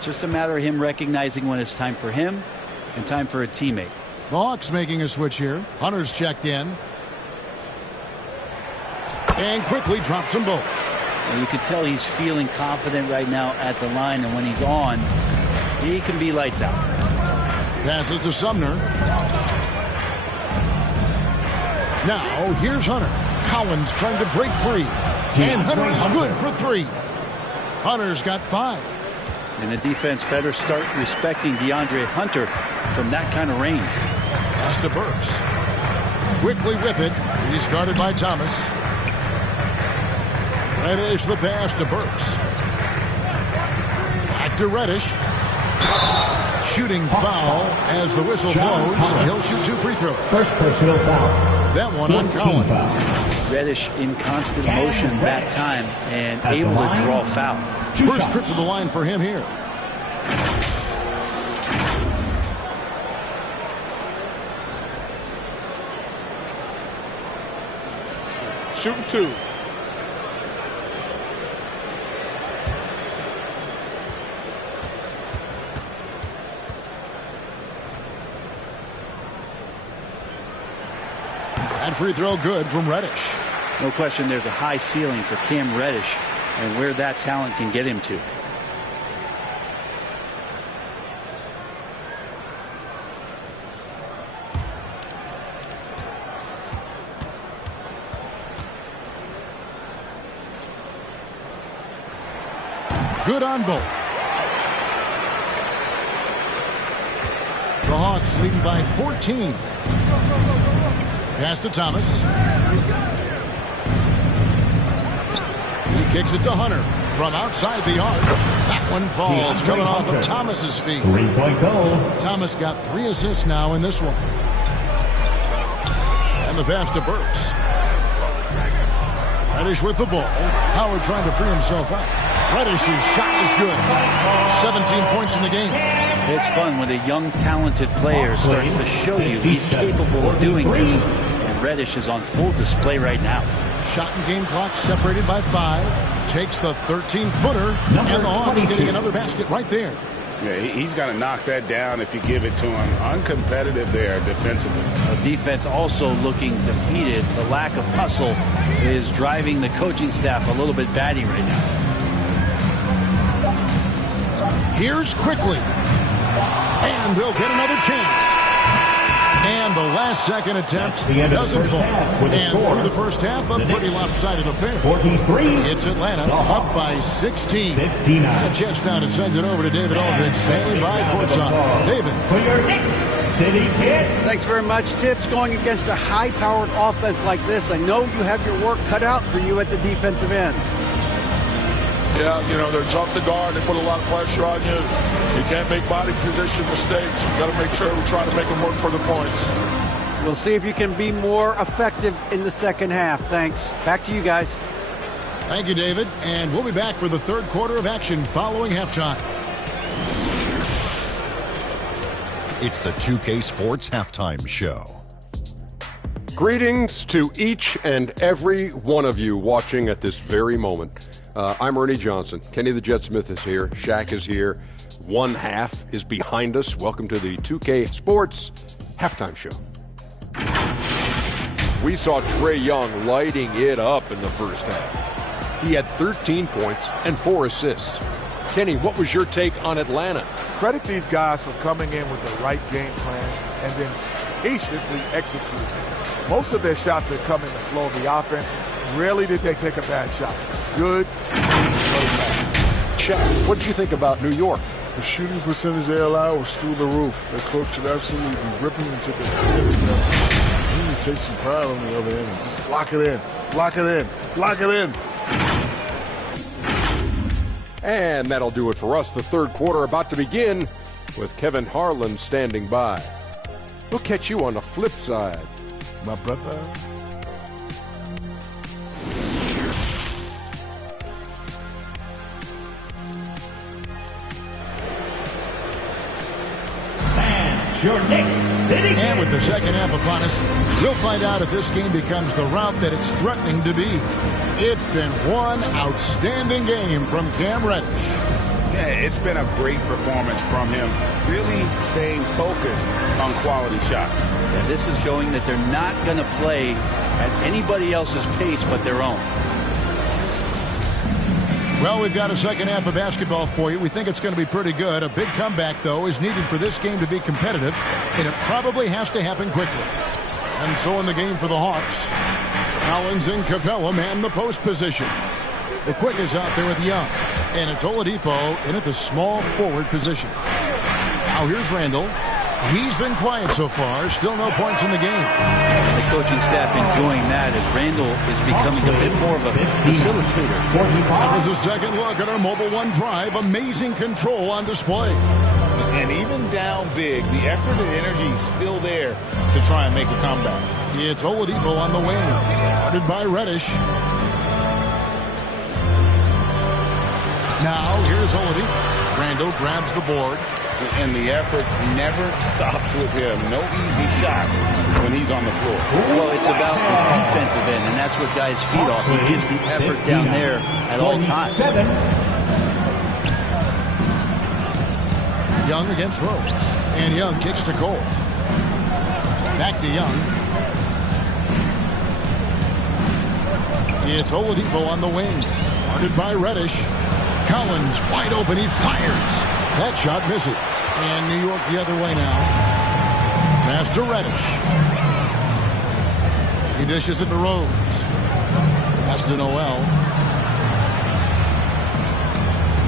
Just a matter of him recognizing when it's time for him and time for a teammate. The Hawks making a switch here. Hunter's checked in. And Quickly drops them both. And you can tell he's feeling confident right now at the line, and when he's on, he can be lights out. Passes to Sumner. Now, here's Hunter. Collins trying to break free. And Hunter is good for 3. Hunter's got 5. And the defense better start respecting DeAndre Hunter from that kind of range. Pass to Burks. Quickly with it. He's guarded by Thomas. Reddish the pass to Burks. Back to Reddish. shooting foul as the whistle blows. He'll shoot 2 free throws. First personal foul. That one on Collins. Reddish in constant motion that time and able to draw foul. First trip to the line for him here. Shooting 2. That free throw good from Reddish. No question there's a high ceiling for Cam Reddish and where that talent can get him to. Good on both. The Hawks leading by 14. Pass to Thomas. He kicks it to Hunter from outside the arc. That one falls, coming off of Thomas's feet. 3-point goal. Thomas got 3 assists now in this one. And the pass to Burks. Reddish with the ball. Howard trying to free himself up. Reddish's shot is good. 17 points in the game. It's fun when a young, talented player starts to show you he's capable of doing this. And Reddish is on full display right now. Shot and game clock separated by 5. Takes the 13-footer. And the Hawks getting another basket right there. Yeah, he's got to knock that down if you give it to him. Uncompetitive there defensively. The defense also looking defeated. The lack of hustle is driving the coaching staff a little bit batty right now. Here's Quickly. And they'll get another chance. And the last-second attempt doesn't fall. And through the first half, a pretty lopsided affair. 43. It's Atlanta up by 16. 59. A chance now to send it over to David Aldridge, standing by courtside. David. For your Knicks City Kid. Thanks very much, Tips. Going against a high-powered offense like this, I know you have your work cut out for you at the defensive end. Yeah, you know, they're tough to guard. They put a lot of pressure on you. You can't make body position mistakes. We've got to make sure we try to make them work for the points. We'll see if you can be more effective in the second half. Thanks. Back to you guys. Thank you, David. And we'll be back for the third quarter of action following halftime. It's the 2K Sports Halftime Show. Greetings to each and every one of you watching at this very moment. I'm Ernie Johnson. Kenny the Jet Smith is here. Shaq is here. One half is behind us. Welcome to the 2K Sports Halftime Show. We saw Trae Young lighting it up in the first half. He had 13 points and 4 assists. Kenny, what was your take on Atlanta? Credit these guys for coming in with the right game plan and then patiently executing. Most of their shots that come in the flow of the offense, rarely did they take a bad shot. Good. Shaq, what did you think about New York? The shooting percentage they allowed was through the roof. The coach should absolutely be ripping into the head. He need to take some pride on the other end. Just lock it in. Lock it in. Lock it in. And that'll do it for us. The third quarter about to begin with Kevin Harlan standing by. We'll catch you on the flip side. My brother. Your Knicks City. And with the second half upon us, we'll find out if this game becomes the route that it's threatening to be. It's been one outstanding game from Cam Reddish. Yeah, it's been a great performance from him. Really staying focused on quality shots. Yeah, this is showing that they're not going to play at anybody else's pace but their own. Well, we've got a second half of basketball for you. We think it's going to be pretty good. A big comeback, though, is needed for this game to be competitive, and it probably has to happen quickly. And so in the game for the Hawks, Collins and Capella man the post positions. The quick is out there with Young, and it's Oladipo in at the small forward position. Now here's Randall. He's been quiet so far. Still no points in the game. The coaching staff enjoying that as Randall is becoming a bit more of a facilitator. That was a second look at our Mobile One Drive. Amazing control on display. And even down big, the effort and energy is still there to try and make a comeback. It's Oladipo on the wing, guarded by Reddish. Now here's Oladipo. Randall grabs the board. And the effort never stops with him. No easy shots when he's on the floor. Well, it's about the defensive end, and that's what guys feed off. He gives the effort down there at all times. Young against Rose. And Young kicks to Cole. Back to Young. It's Oladipo on the wing. Guarded by Reddish. Collins wide open. He fires. That shot misses. And New York the other way now. Pass to Reddish. He dishes it to Rose. Pass to Noel.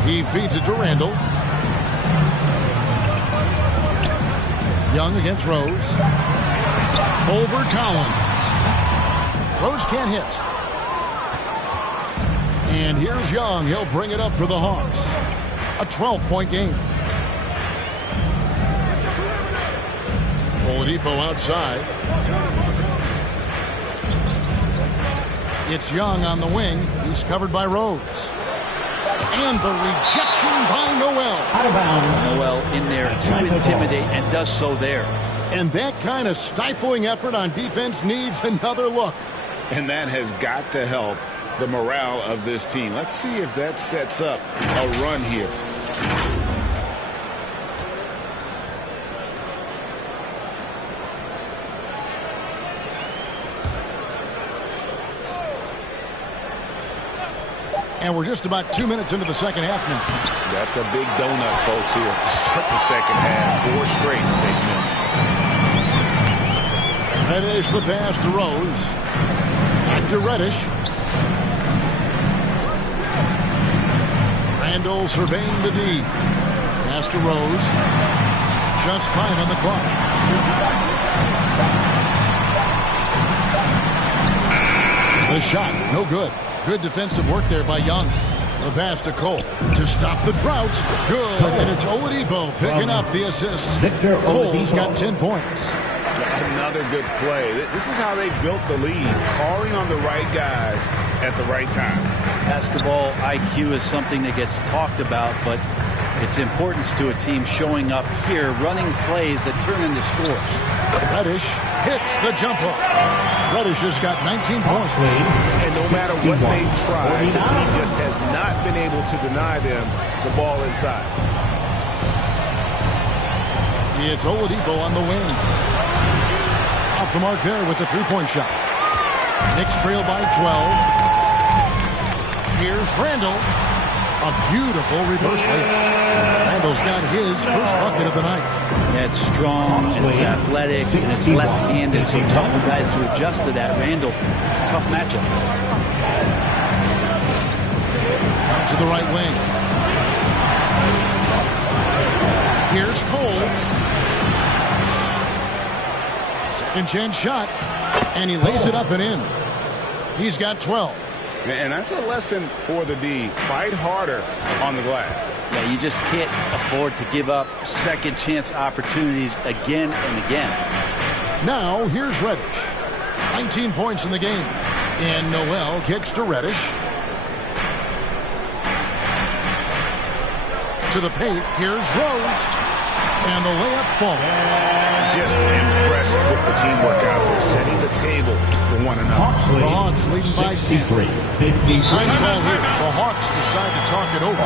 He feeds it to Randall. Young against Rose. Over Collins. Rose can't hit. And here's Young. He'll bring it up for the Hawks. A 12-point game. Oladipo outside. It's Young on the wing. He's covered by Rose. And the rejection by Noel. Out of bounds. Noel in there to intimidate and does so there. And that kind of stifling effort on defense needs another look. And that has got to help the morale of this team. Let's see if that sets up a run here. And we're just about 2 minutes into the second half now. That's a big donut, folks, here. Start the second half. 4 straight they've missed. Reddish the pass to Rose. Back to Reddish. Randall surveying the D. Pass to Rose. Just 5 on the clock. The shot, no good. Good defensive work there by Young. The pass to Cole to stop the drought. Good, and it's Oladipo picking up the assist. Cole's got 10 points. Another good play. This is how they built the lead, calling on the right guys at the right time. Basketball IQ is something that gets talked about, but its importance to a team showing up here, running plays that turn into scores. Reddish hits the jumper. Reddish has got 19 points. And no matter what they've tried, he just has not been able to deny them the ball inside. It's Oladipo on the wing. Off the mark there with the three-point shot. Knicks trail by 12. Here's Randall. A beautiful reverse layup. Randall's got his first bucket of the night. Yeah, it's strong, and it's athletic, and it's left-handed, so tough for guys to adjust to that. Randall, tough matchup. Out to the right wing. Here's Cole. Second chance shot, and he lays it up and in. He's got 12. And that's a lesson for the D. Fight harder on the glass. Yeah, you just can't afford to give up second chance opportunities again and again. Now, here's Reddish. 19 points in the game. And Noel kicks to Reddish. To the paint, here's Rose. And the layup falls. Just impressed with the teamwork out there, setting the table for one another. The Hawks leading by 10. Time call here. The Hawks decide to talk it over.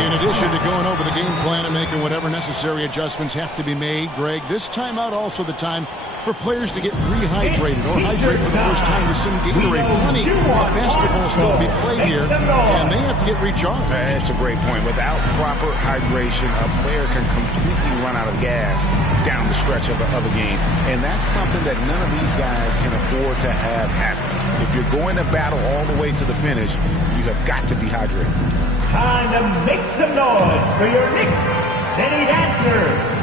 In addition to going over the game plan and making whatever necessary adjustments have to be made, Greg, this timeout also the time for players to get rehydrated or hydrate for the first time with some Gatorade. Plenty of basketball still to be played here, and they have to get recharged. That's a great point. Without proper hydration, a player can completely run out of gas down the stretch of a game, and that's something that none of these guys can afford to have happen. If you're going to battle all the way to the finish, you have got to be hydrated. Time to make some noise for your Knicks City Dancers.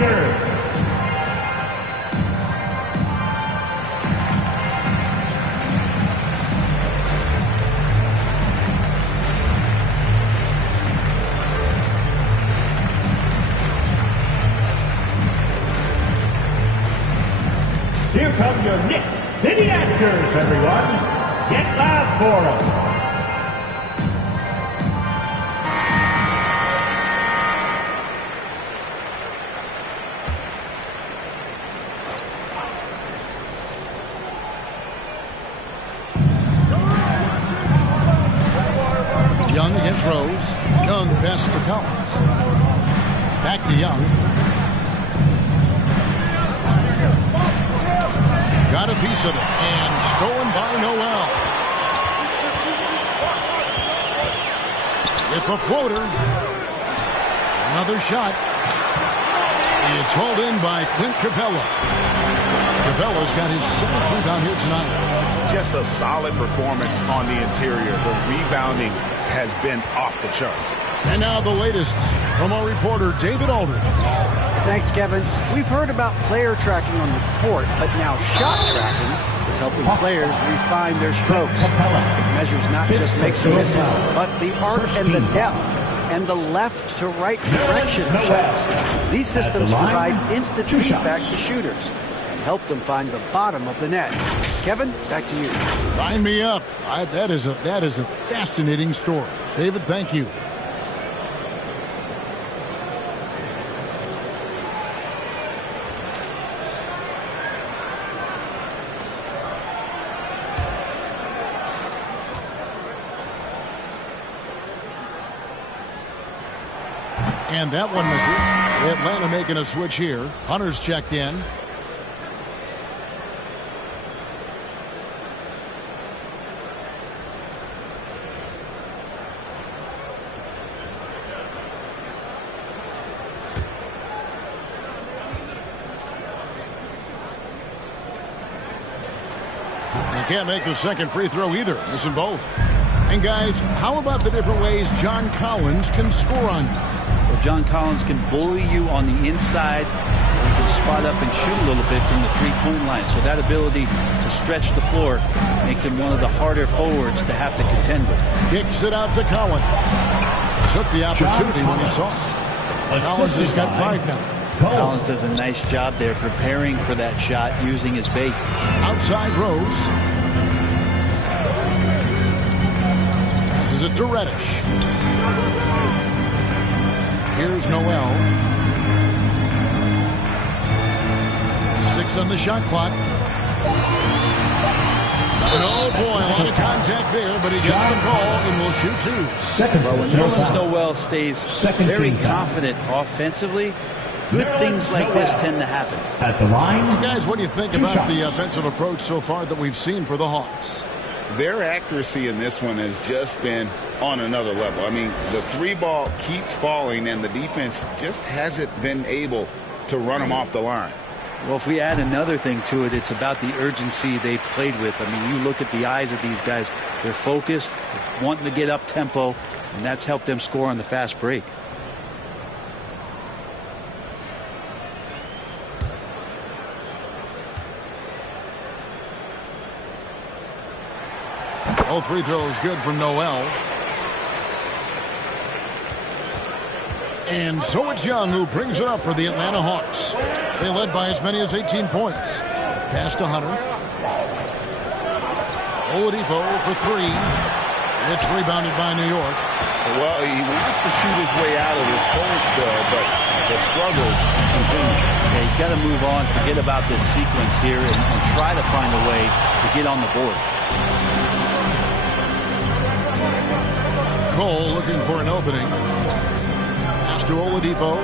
Dancers. Here come your Knicks City Dancers, everyone. Get loud for them. Young against Rose. Young passes to Collins. Back to Young. Got a piece of it and stolen by Noel. With the floater. Another shot. It's hauled in by Clint Capella. Capella's got his 7th rebound here tonight. Just a solid performance on the interior. The rebounding has been off the charts. And now the latest from our reporter, David Alder. Thanks, Kevin. We've heard about player tracking on the court, but now shot tracking is helping players refine their strokes. It measures not just makes or misses, but the arc and the depth and the left to right direction of shots. These systems provide instant feedback to shooters and help them find the bottom of the net. Kevin, back to you. Sign me up. That is a fascinating story. David, thank you. And that one misses. Atlanta making a switch here. Hunter's checked in. And can't make the second free throw either. Missing both. And guys, how about the different ways John Collins can score on you? Well, John Collins can bully you on the inside. He can spot up and shoot a little bit from the three-point line. So that ability to stretch the floor makes him one of the harder forwards to have to contend with. Kicks it out to Collins. Took the opportunity when he saw it. Collins has got 5 now. Collins does a nice job there preparing for that shot using his base. Outside Rose. Passes it to Reddish. Here's Noel. 6 on the shot clock. And oh boy, a lot of contact there, but he gets the call and will shoot 2. Well, when Nerlens Noel stays very confident offensively, good things like this tend to happen. At the line. Guys, what do you think about the offensive approach so far that we've seen for the Hawks? Their accuracy in this one has just been on another level. I mean, the 3 ball keeps falling, and the defense just hasn't been able to run them off the line. Well, if we add another thing to it, it's about the urgency they've played with. I mean, you look at the eyes of these guys. They're focused, wanting to get up tempo, and that's helped them score on the fast break. All free throws good from Noel. And so it's Young who brings it up for the Atlanta Hawks. They led by as many as 18 points. Pass to Hunter. Oladipo for 3. It's rebounded by New York. Well, he wants to shoot his way out of this post, Bill, but the struggles continue. Yeah, he's got to move on, forget about this sequence here, and try to find a way to get on the board. Cole looking for an opening. Pass to Oladipo.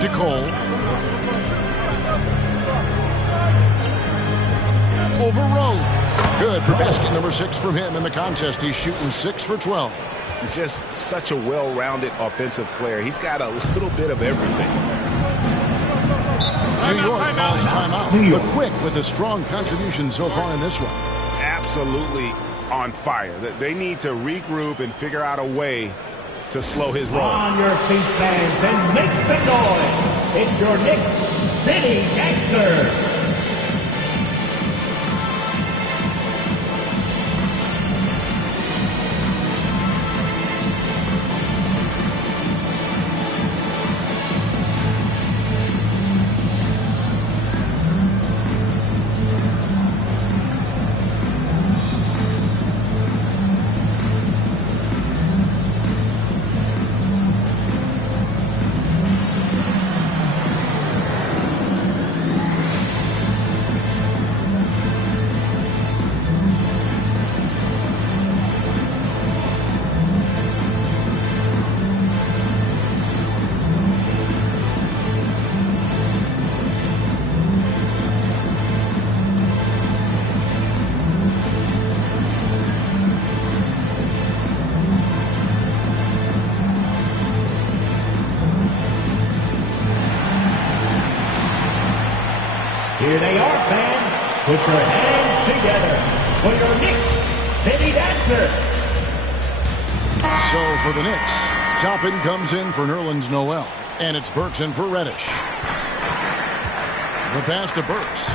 To Cole. Over Rose. Good for basket number 6 from him in the contest. He's shooting 6 for 12. Just such a well-rounded offensive player. He's got a little bit of everything. New York calls timeout. The Quick with a strong contribution so far in this one. Absolutely on fire. They need to regroup and figure out a way to slow his roll. On your feet, fans, and make some noise. It's your Knicks City Dancer. Here they are, fans. Put your hands together for your Knicks City Dancer. So for the Knicks, Toppin comes in for Nerlens Noel, and it's Burks in for Reddish. The pass to Burks.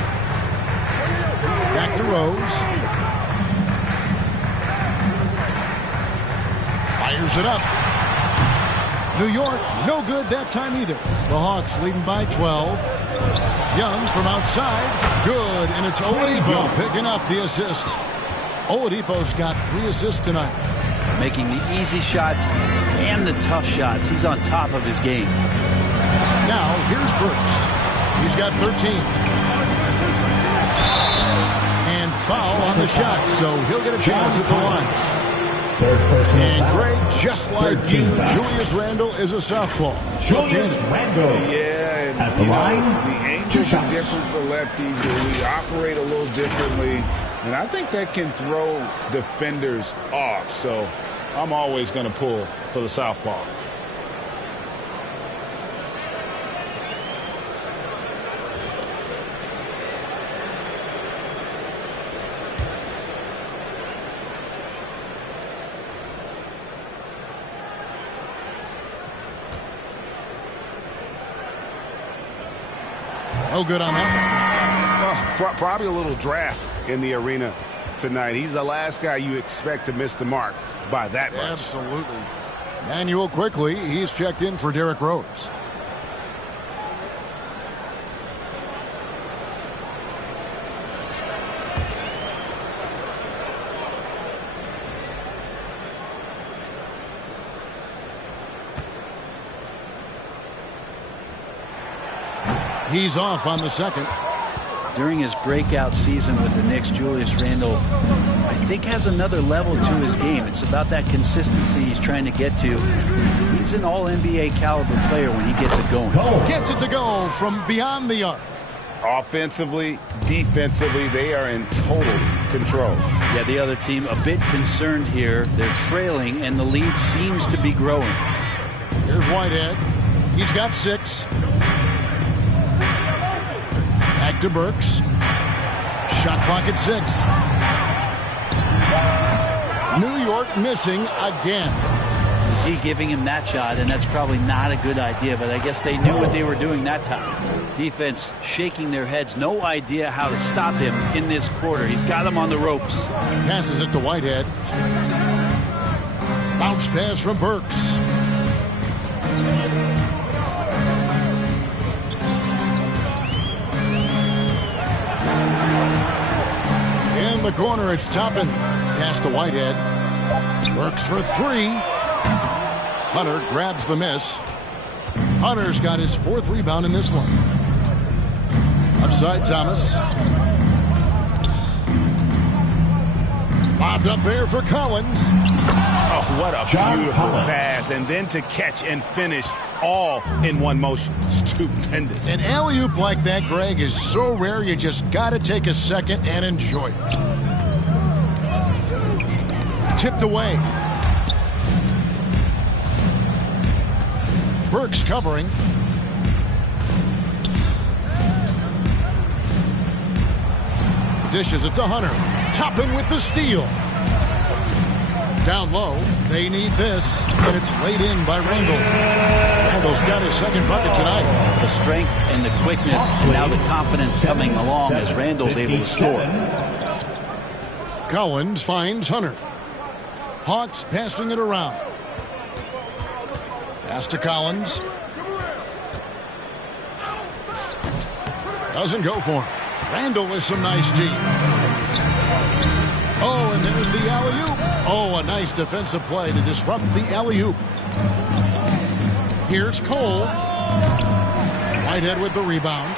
Back to Rose. Fires it up. New York, no good that time either. The Hawks leading by 12. Young from outside, good, and it's Oladipo picking up the assist. Oladipo's got 3 assists tonight. Making the easy shots and the tough shots. He's on top of his game. Now, here's Burks. He's got 13. And foul on the shot, so he'll get a chance at the line. And Greg, just like you, Julius Randle is a southpaw. Julius Randle. Yeah, and at the line, the angles are different for lefties, where we operate a little differently. And I think that can throw defenders off. So I'm always going to pull for the southpaw. No good on that. Probably a little draft in the arena tonight. He's the last guy you expect to miss the mark by that much. Absolutely. Manuel quickly, he's checked in for Derrick Rose. He's off on the second. During his breakout season with the Knicks, Julius Randle, I think, has another level to his game. It's about that consistency he's trying to get to. He's an all-NBA caliber player when he gets it going. Gets it to go from beyond the arc. Offensively, defensively, they are in total control. Yeah, the other team a bit concerned here. They're trailing, and the lead seems to be growing. Here's Whitehead. He's got 6. Back to Burks. Shot clock at 6. New York missing again. He giving him that shot, and that's probably not a good idea, but I guess they knew what they were doing that time. Defense shaking their heads, no idea how to stop him in this quarter. He's got him on the ropes. Passes it to Whitehead. Bounce pass from Burks. In the corner, it's Toppin. Pass to Whitehead. Burks for 3. Hunter grabs the miss. Hunter's got his 4th rebound in this one. Upside Thomas. Bobbed up there for Collins. Oh, what a beautiful pass. And then to catch and finish all in one motion. Stupendous. An alley-oop like that, Greg, is so rare you just got to take a second and enjoy it. Tipped away. Burks covering. Dishes it to Hunter. Toppin with the steal. Down low, they need this, and it's laid in by Randall. Randall's got his second bucket tonight. The strength and the quickness, and now the confidence coming along as Randall's able to score. Collins finds Hunter. Hawks passing it around. Pass to Collins. Doesn't go for him. Randall with some nice D. Oh, and there's the alley-oop. Oh, a nice defensive play to disrupt the alley-oop. Here's Cole. Whitehead with the rebound.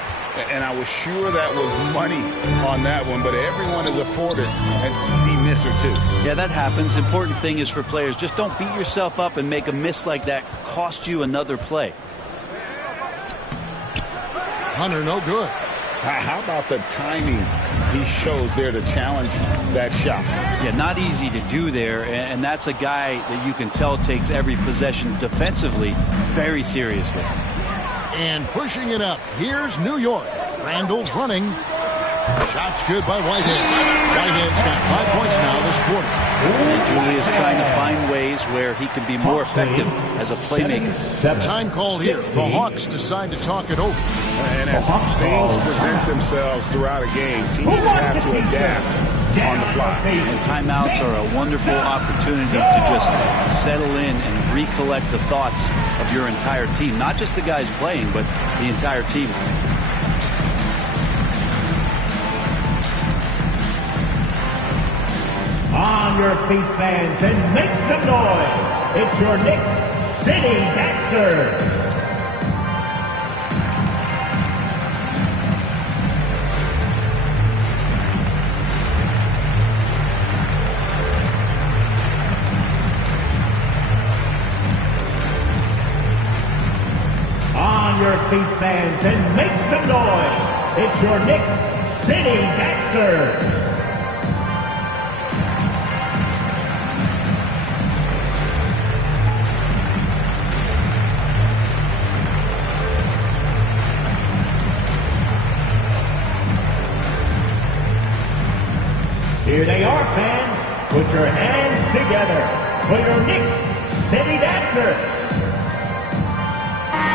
And I was sure that was money on that one, but everyone is afforded an easy miss or two. Yeah, that happens. Important thing is for players, just don't beat yourself up and make a miss like that cost you another play. Hunter, no good. How about the timing he shows there to challenge that shot? Yeah, not easy to do there, and that's a guy that you can tell takes every possession defensively very seriously. And pushing it up, here's New York. Randall's running. Shot's good by Whitehead. Whitehead's got 5 points now this quarter. And Julius trying to find ways where he can be more effective as a playmaker. Time called here. The Hawks decide to talk it over. And as things present themselves throughout a game, teams have to adapt on the fly. And timeouts are a wonderful opportunity to just settle in and recollect the thoughts of your entire team. Not just the guys playing, but the entire team. On your feet, fans, and make some noise. It's your Knicks City Dancers. On your feet, fans, and make some noise. It's your Knicks City Dancers. Here they are, fans. Put your hands together for your Knicks City Dancers.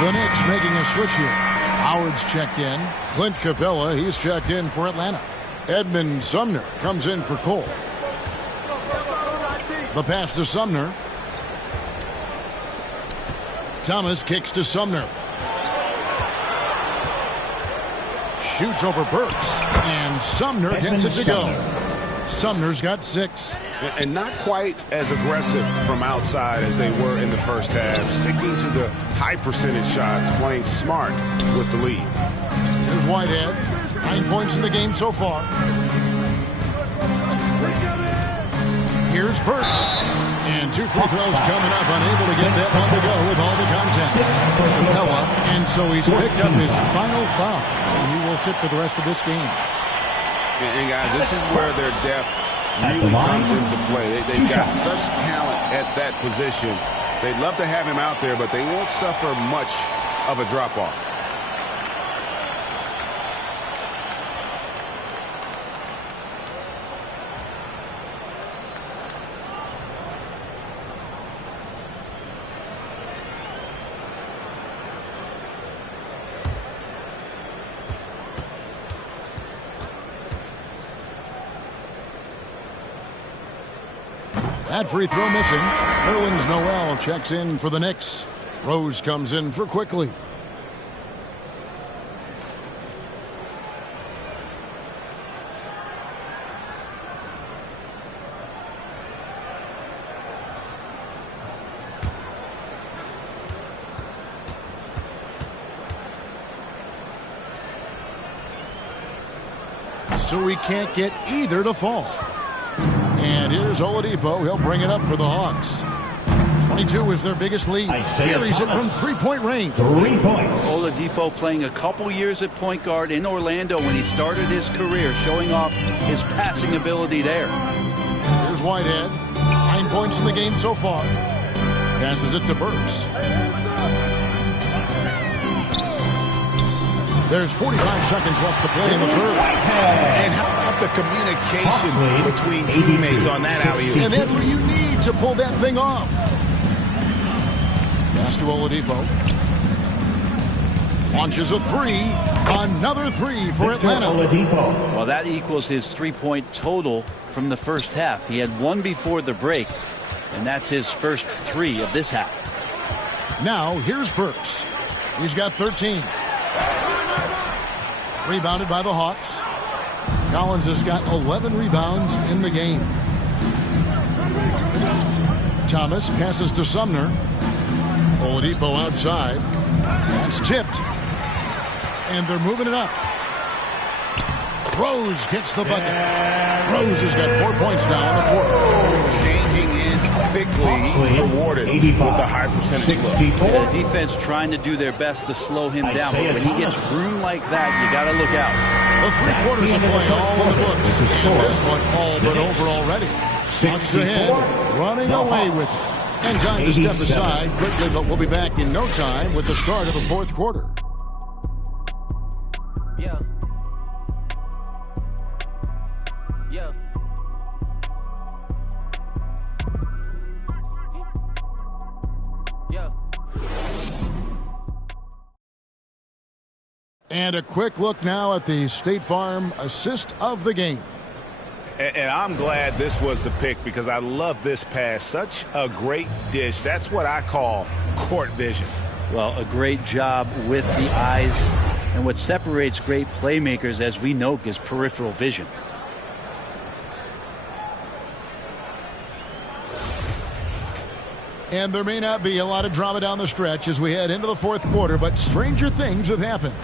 The Knicks making a switch here. Howard's checked in. Clint Capella, he's checked in for Atlanta. Edmund Sumner comes in for Cole. The pass to Sumner. Thomas kicks to Sumner. Shoots over Burks. And Sumner gets it to go. Sumner's got 6. And not quite as aggressive from outside as they were in the first half. Sticking to the high percentage shots, playing smart with the lead. Here's Whitehead. 9 points in the game so far. Here's Burks. And 2 free throws coming up. Unable to get that one to go with all the contact. Capella. And so he's picked up his final foul. And he will sit for the rest of this game. And guys, this is where their depth really comes into play. They've got such talent at that position. They'd love to have him out there, but they won't suffer much of a drop-off. That free throw missing. Nerlens Noel checks in for the Knicks. Rose comes in for Quickly. So he can't get either to fall. And here's Oladipo. He'll bring it up for the Hawks. 22 is their biggest lead. Carries it from three-point range. 3 points. Oladipo playing a couple years at point guard in Orlando when he started his career, showing off his passing ability there. Here's Whitehead. 9 points in the game so far. Passes it to Burks. There's 45 seconds left to play in the third. And how about the communication between teammates on that alley-oop? And that's what you need to pull that thing off. Pass to Oladipo. Launches a three. Another three for Atlanta. Well, that equals his three-point total from the first half. He had one before the break, and that's his first three of this half. Now, here's Burks. He's got 13. Rebounded by the Hawks. Collins has got 11 rebounds in the game. Thomas passes to Sumner. Oladipo outside. That's tipped. And they're moving it up. Rose gets the bucket. Rose has got 4 points now in the quarter. Changing ends quickly. He's rewarded with a high percentage look. The defense trying to do their best to slow him down, but when he gets room like that, you got to look out. The 3 quarters of play all in the books. And this one all but over already. Bucks ahead, running away with it. And time to step aside quickly, but we'll be back in no time with the start of the fourth quarter. Yeah. Yeah. Yeah. And a quick look now at the State Farm assist of the game. And I'm glad this was the pick because I love this pass. Such a great dish. That's what I call court vision. Well, a great job with the eyes. And what separates great playmakers, as we know, is peripheral vision. And there may not be a lot of drama down the stretch as we head into the fourth quarter, but stranger things have happened.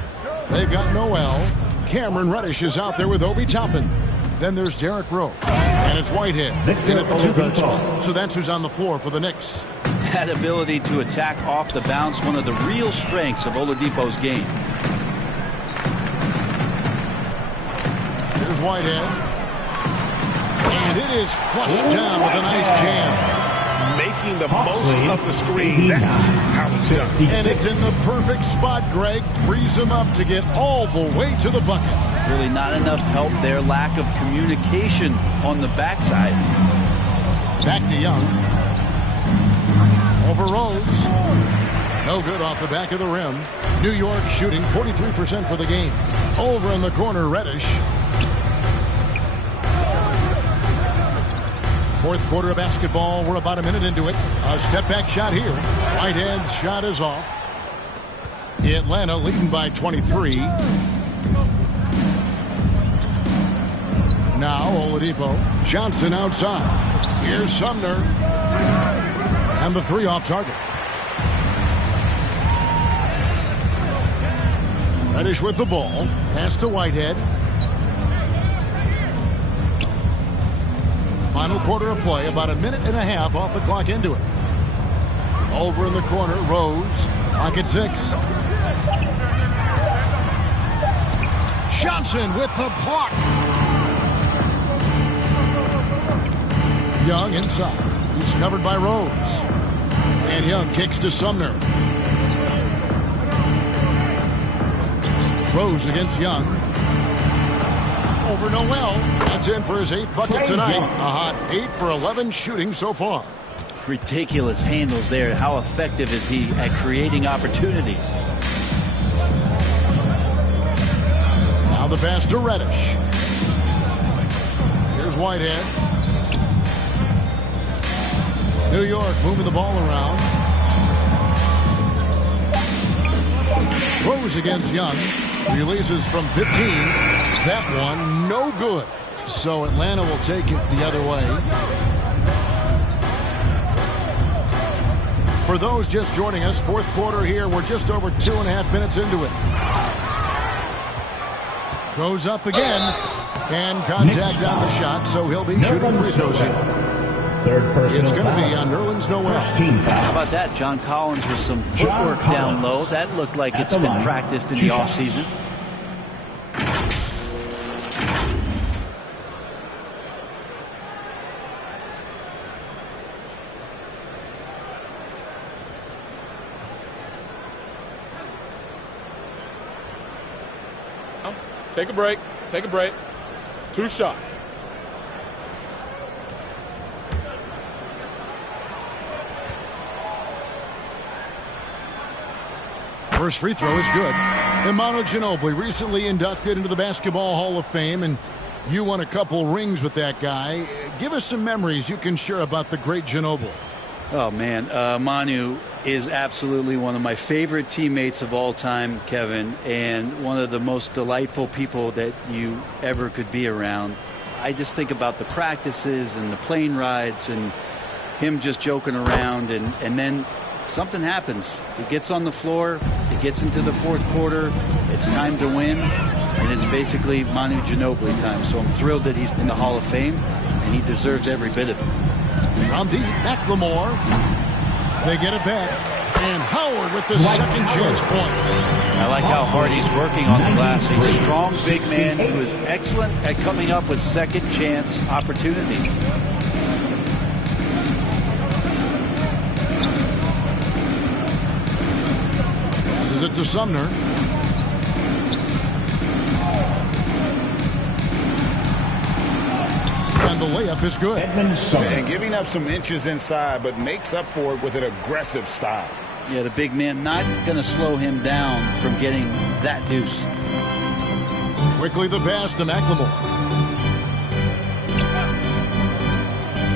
They've got Noel. Cameron Reddish is out there with Obi Toppin. Then there's Derrick Rose. And it's Whitehead in at the 2-guard spot. So that's who's on the floor for the Knicks. That ability to attack off the bounce, one of the real strengths of Oladipo's game. Here's Whitehead. And it is flushed down with a nice jam. Making the most of the screen. That's how it's done. And it's in the perfect spot, Greg. Frees him up to get all the way to the bucket. Really not enough help there. Lack of communication on the backside. Back to Young. Over Rhodes. No good off the back of the rim. New York shooting 43% for the game. Over in the corner, Reddish. Fourth quarter of basketball. We're about a minute into it. A step back shot here. Whitehead's shot is off. Atlanta leading by 23. Now Oladipo. Johnson outside. Here's Sumner. And the 3 off target. Reddish with the ball. Pass to Whitehead. Final quarter of play, about a minute and a half off the clock into it. Over in the corner, Rose. Clock at 6. Johnson with the block. Young inside. He's covered by Rose. And Young kicks to Sumner. Rose against Young. Over Noel. That's in for his 8th bucket tonight. A hot 8 for 11 shooting so far. Ridiculous handles there. How effective is he at creating opportunities? Now the pass to Reddish. Here's Whitehead. New York moving the ball around. Rose against Young. Releases from 15. That one no good. So Atlanta will take it the other way. For those just joining us, fourth quarter here. We're just over 2.5 minutes into it. Goes up again. And contact on the shot, so he'll be shooting free throws here. It's going to be on Nerlens Noel. How about that? John Collins with some footwork down low. That looked like it's been practiced in the offseason. Take a break. Take a break. 2 shots. First free throw is good. And Manu Ginobili, recently inducted into the Basketball Hall of Fame, and you won a couple rings with that guy. Give us some memories you can share about the great Ginobili. Oh, man. Manu is absolutely one of my favorite teammates of all time, Kevin, and one of the most delightful people that you ever could be around. I just think about the practices and the plane rides and him just joking around, and then something happens. He gets on the floor, he gets into the fourth quarter, it's time to win, and it's basically Manu Ginobili time. So I'm thrilled that he's in the Hall of Fame, and he deserves every bit of it. From deep, McLemore. They get it back. And Howard with the second chance points. I like how hard he's working on the glass. He's a strong, big man who is excellent at coming up with second chance opportunities. Passes it to Sumner. And the layup is good. And giving up some inches inside, but makes up for it with an aggressive style. Yeah, the big man not going to slow him down from getting that deuce. Quickly the pass to McLemore.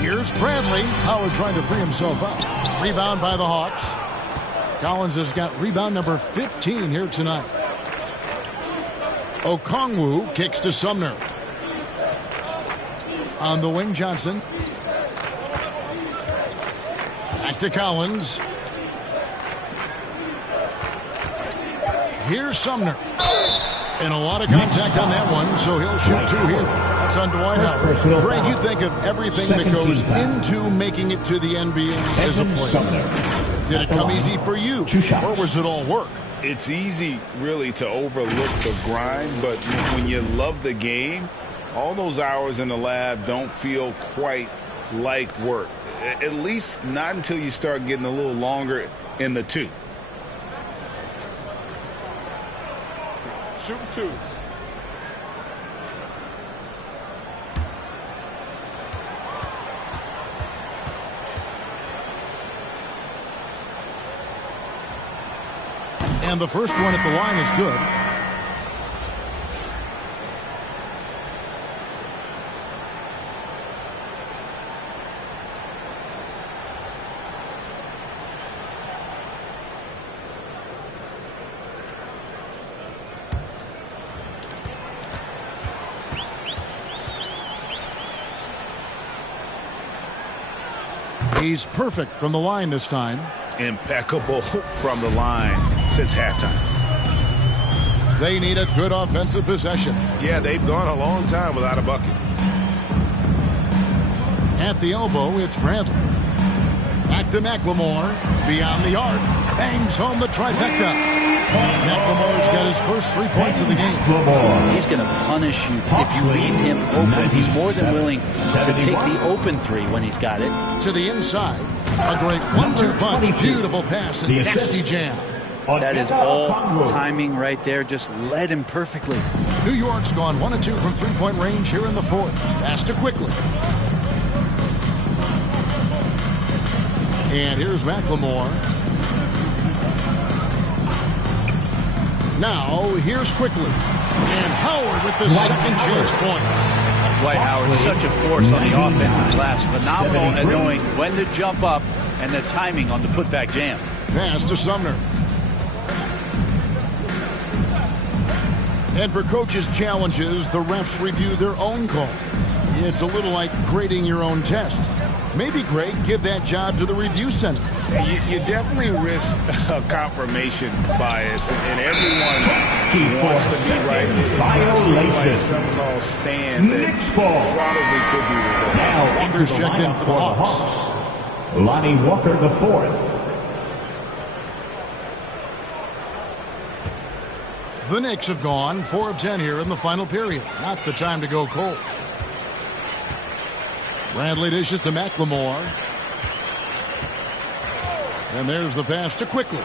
Here's Bradley. Howard trying to free himself up. Rebound by the Hawks. Collins has got rebound number 15 here tonight. Okongwu kicks to Sumner. On the wing, Johnson. Back to Collins. Here's Sumner. And a lot of contact on that one, so he'll shoot two here. That's on Dwight Howard. Greg, you think of everything that goes into making it to the NBA as a player. Did it come easy for you, or was it all work? It's easy, really, to overlook the grind, but when you love the game, all those hours in the lab don't feel quite like work. At least not until you start getting a little longer in the tooth. Shoot two. And the first one at the line is good. He's perfect from the line this time. Impeccable from the line since halftime. They need a good offensive possession. Yeah, they've gone a long time without a bucket. At the elbow, it's Bradley. Back to McLemore. Beyond the arc. Bangs home the trifecta. McLemore's got his first 3 points of the game. He's going to punish you if you leave him open. He's more than willing to take the open three when he's got it. To the inside. A great 1-2 punch. Beautiful pass and nasty jam. That is all timing right there. Just led him perfectly. New York's gone 1 of 2 from three-point range here in the fourth. Pass to Quickly. And here's McLemore. Now, here's Quickly. And Howard with the second chance points. Dwight Howard, such a force on the offensive glass. Phenomenal at knowing when to jump up and the timing on the putback jam. Pass to Sumner. And for coaches' challenges, the refs review their own calls. It's a little like grading your own test. Maybe, Greg, give that job to the review center. You definitely risk a confirmation bias, and everyone wants to be right. Like some calls stand that probably could be reversed. Now Walker's checked in for the Hawks. Lonnie Walker the fourth. The Knicks have gone 4 of 10 here in the final period. Not the time to go cold. Bradley dishes to McLemore. And there's the pass to Quickly.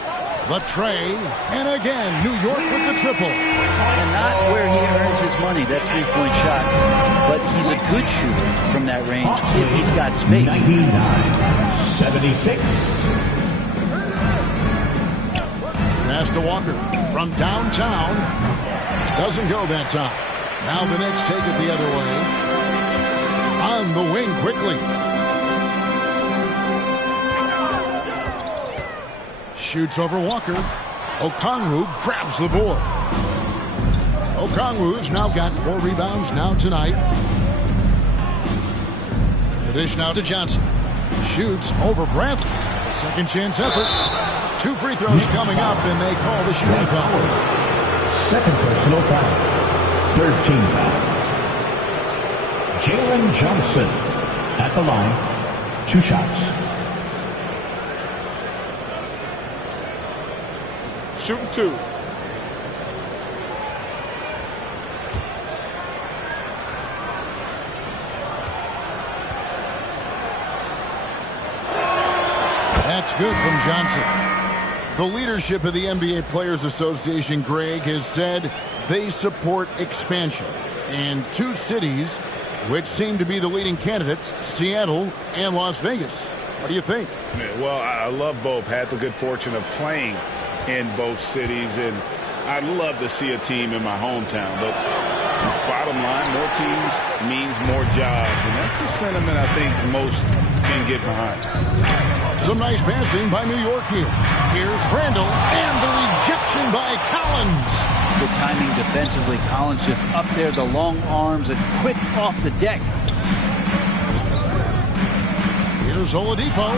The tray. And again, New York with the triple. And not where he earns his money, that three-point shot. But he's a good shooter from that range if he's got space. 99-76. Pass to Walker from downtown. Doesn't go that time. Now the Knicks take it the other way. On the wing quickly. Shoots over Walker. Okongwu grabs the board. Okongwu's now got 4 rebounds now tonight. The dish now to Johnson. Shoots over Brantley. Second chance effort. 2 free throws coming up, and they call the shooting foul. Second personal foul. Third team foul. Jalen Johnson at the line. 2 shots. Shooting 2. That's good from Johnson. The leadership of the NBA Players Association, Greg, has said they support expansion. And 2 cities which seem to be the leading candidates, Seattle and Las Vegas. What do you think? Well, I love both. Had the good fortune of playing in both cities, and I'd love to see a team in my hometown. But bottom line, more teams means more jobs, and that's a sentiment I think most can get behind. Some nice passing by New York here. Here's Randall, and the rejection by Collins. Good timing defensively. Collins just up there, the long arms, and quick off the deck. Here's Oladipo.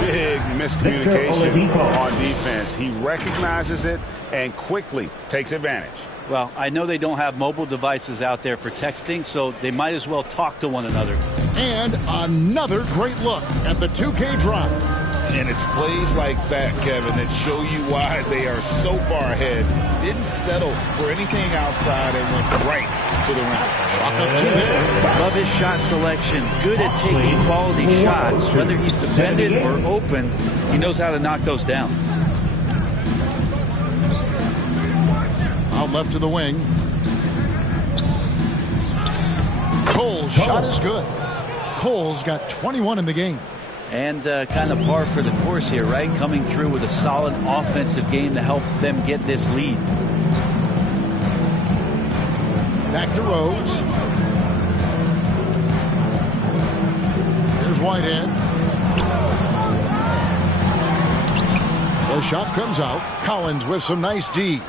Big miscommunication on defense. He recognizes it and quickly takes advantage. Well, I know they don't have mobile devices out there for texting, so they might as well talk to one another. And another great look at the 2K drive. And it's plays like that, Kevin, that show you why they are so far ahead. Didn't settle for anything outside and went right to the rim. Chalk up 2 there. Love his shot selection. Good at taking quality shots. Whether he's defended or open, he knows how to knock those down. Out left to the wing. Cole's shot is good. Cole's got 21 in the game. And kind of par for the course here, right? Coming through with a solid offensive game to help them get this lead. Back to Rose. Here's Whitehead. The shot comes out. Collins with some nice D.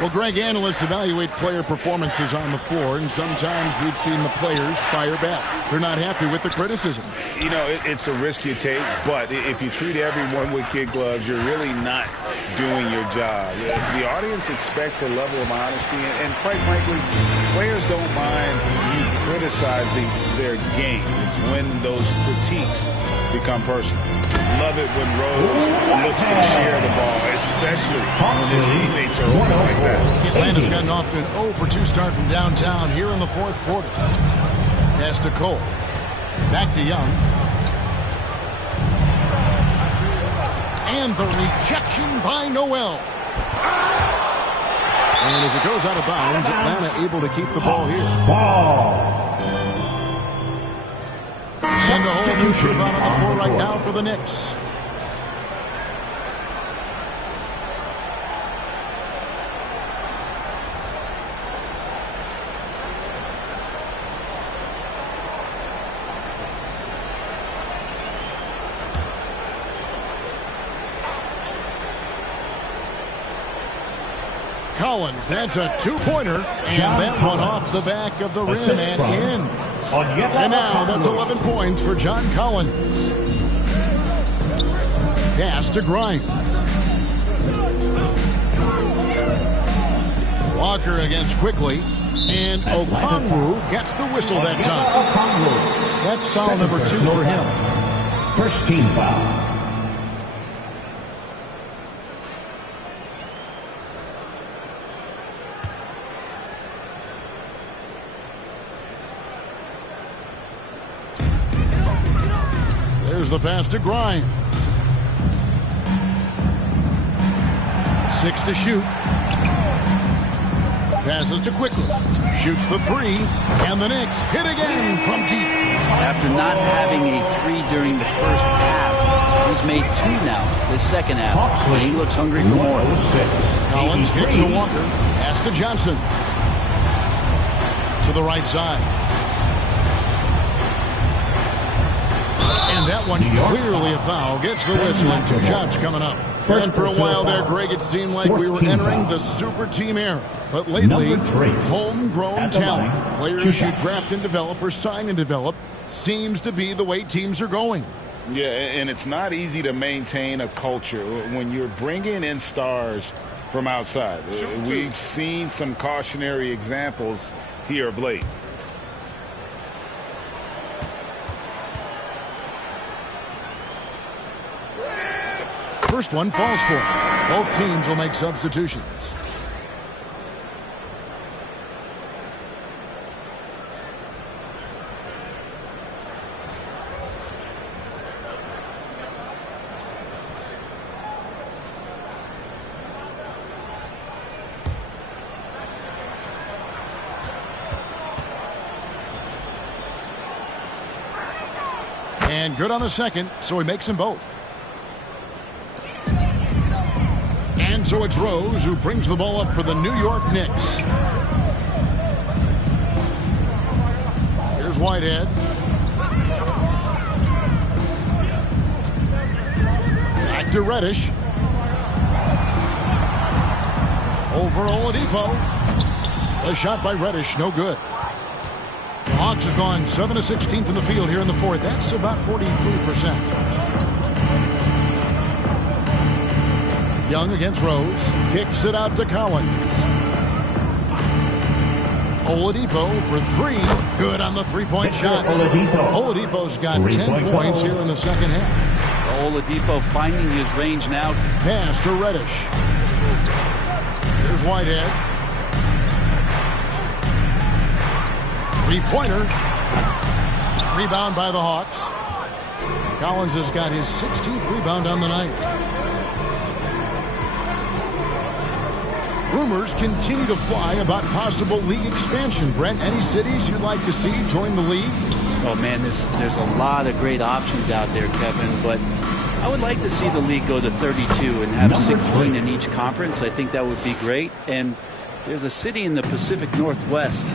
Well, Greg, analysts evaluate player performances on the floor, and sometimes we've seen the players fire back. They're not happy with the criticism. You know, it's a risk you take, but if you treat everyone with kid gloves, you're really not doing your job. The audience expects a level of honesty, and quite frankly, players don't mind you criticizing their game. It's when those critiques become personal. Love it when Rose looks to share the ball, especially when his teammates are open like that. Atlanta's gotten off to an 0 for 2 start from downtown here in the 4th quarter. Pass to Cole. Back to Young. And the rejection by Noel. And as it goes out of bounds, Atlanta able to keep the ball here. And a whole new group out on the floor right now for the Knicks. Collins, that's a 2-pointer, and that one off the back of the rim and in. And now that's 11 points for John Collins. Pass to Grimes. Walker against Quickly, and Okongwu gets the whistle that time. That's foul number 2 for him. First team foul. There's the pass to Grimes. 6 to shoot. Passes to Quickly. Shoots the 3. And the Knicks hit again from deep. After not having a 3 during the first half, He's made 2 now this second half, and he looks hungry for more. Collins kicks to Walker. Pass to Johnson. To the right side. And that one clearly a foul. Gets the whistle and 2 shots coming up. And for a while there, Greg, it seemed like we were entering the super team era. But lately, homegrown talent, players you draft and develop or sign and develop, seems to be the way teams are going. Yeah, and it's not easy to maintain a culture when you're bringing in stars from outside. We've seen some cautionary examples here of late. First one falls for him. Both teams will make substitutions. And good on the second, so he makes them both. And so it's Rose who brings the ball up for the New York Knicks. Here's Whitehead. Back to Reddish. Over Oladipo. A shot by Reddish, no good. The Hawks have gone 7 of 16 from the field here in the fourth. That's about 43%. Young against Rose. Kicks it out to Collins. Oladipo for 3. Good on the three-point shot. Oladipo's got 10 points here in the second half. Oladipo finding his range now. Pass to Reddish. Here's Whitehead. Three-pointer. Rebound by the Hawks. Collins has got his 16th rebound on the night. Rumors continue to fly about possible league expansion. Brent, any cities you'd like to see join the league? Oh, man, there's a lot of great options out there, Kevin, but I would like to see the league go to 32 and have 16 in each conference. I think that would be great. And there's a city in the Pacific Northwest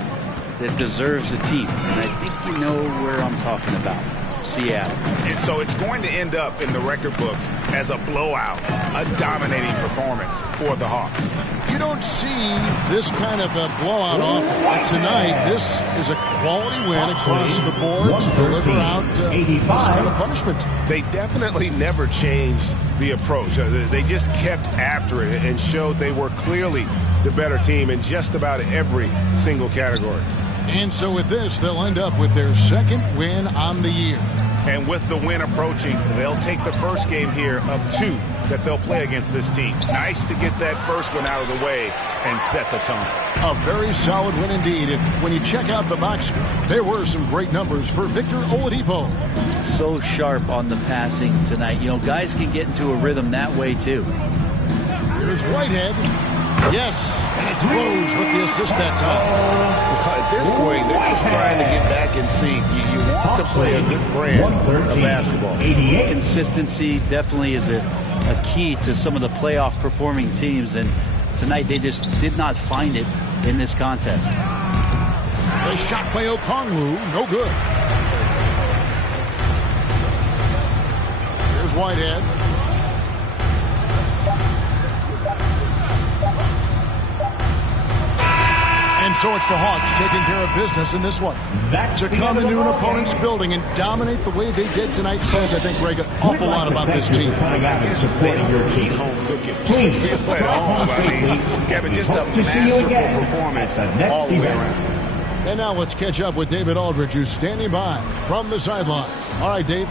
that deserves a team, and I think you know where I'm talking about. Seattle. And so it's going to end up in the record books as a blowout, a dominating performance for the Hawks. You don't see this kind of a blowout often. But tonight, this is a quality win across the board to deliver out this kind of punishment. They definitely never changed the approach. They just kept after it and showed they were clearly the better team in just about every single category. And so with this, they'll end up with their second win on the year. And with the win approaching, they'll take the first game here of 2 that they'll play against this team. Nice to get that first one out of the way and set the tone. A very solid win indeed. And when you check out the box score, there were some great numbers for Victor Oladipo. So sharp on the passing tonight. You know, guys can get into a rhythm that way too. Here's Whitehead. Yes, and it's Rose with the assist that time. Well, at this point, they're just trying to get back in sync. You want to play a good brand of basketball. Consistency definitely is a key to some of the playoff performing teams, and tonight they just did not find it in this contest. The shot by Okongwu, no good. Here's Whitehead. And so it's the Hawks taking care of business in this one. To come into an opponent's building and dominate the way they did tonight says, I think, Greg, an awful lot about this team. Home cooking. Please feel at home. I mean, Kevin, just a masterful performance all the way around. And now let's catch up with David Aldridge, who's standing by from the sideline. All right, Dave.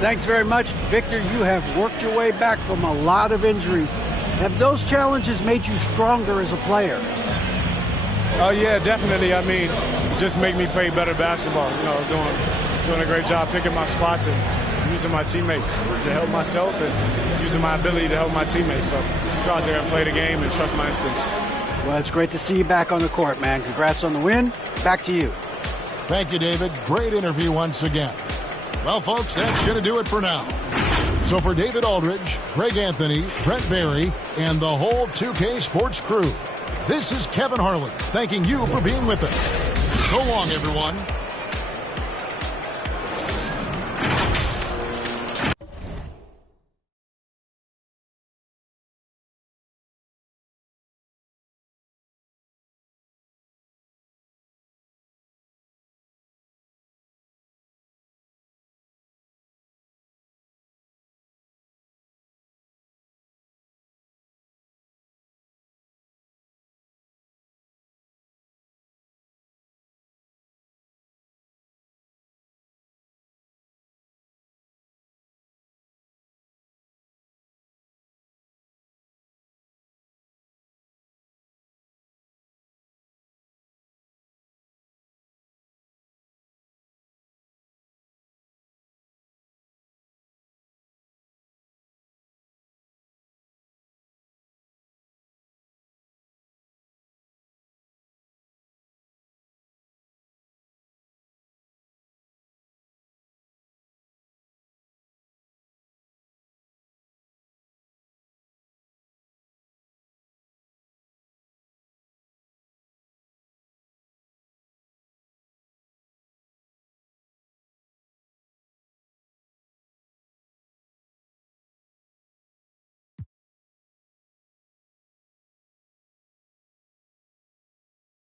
Thanks very much. Victor, you have worked your way back from a lot of injuries. Have those challenges made you stronger as a player? Oh, yeah, definitely. I mean, it just make me play better basketball. You know, doing a great job picking my spots and using my teammates to help myself and using my ability to help my teammates. So go out there and play the game and trust my instincts. Well, it's great to see you back on the court, man. Congrats on the win. Back to you. Thank you, David. Great interview once again. Well, folks, that's going to do it for now. So for David Aldridge, Greg Anthony, Brent Barry, and the whole 2K Sports crew, this is Kevin Harlan thanking you for being with us. So long, everyone.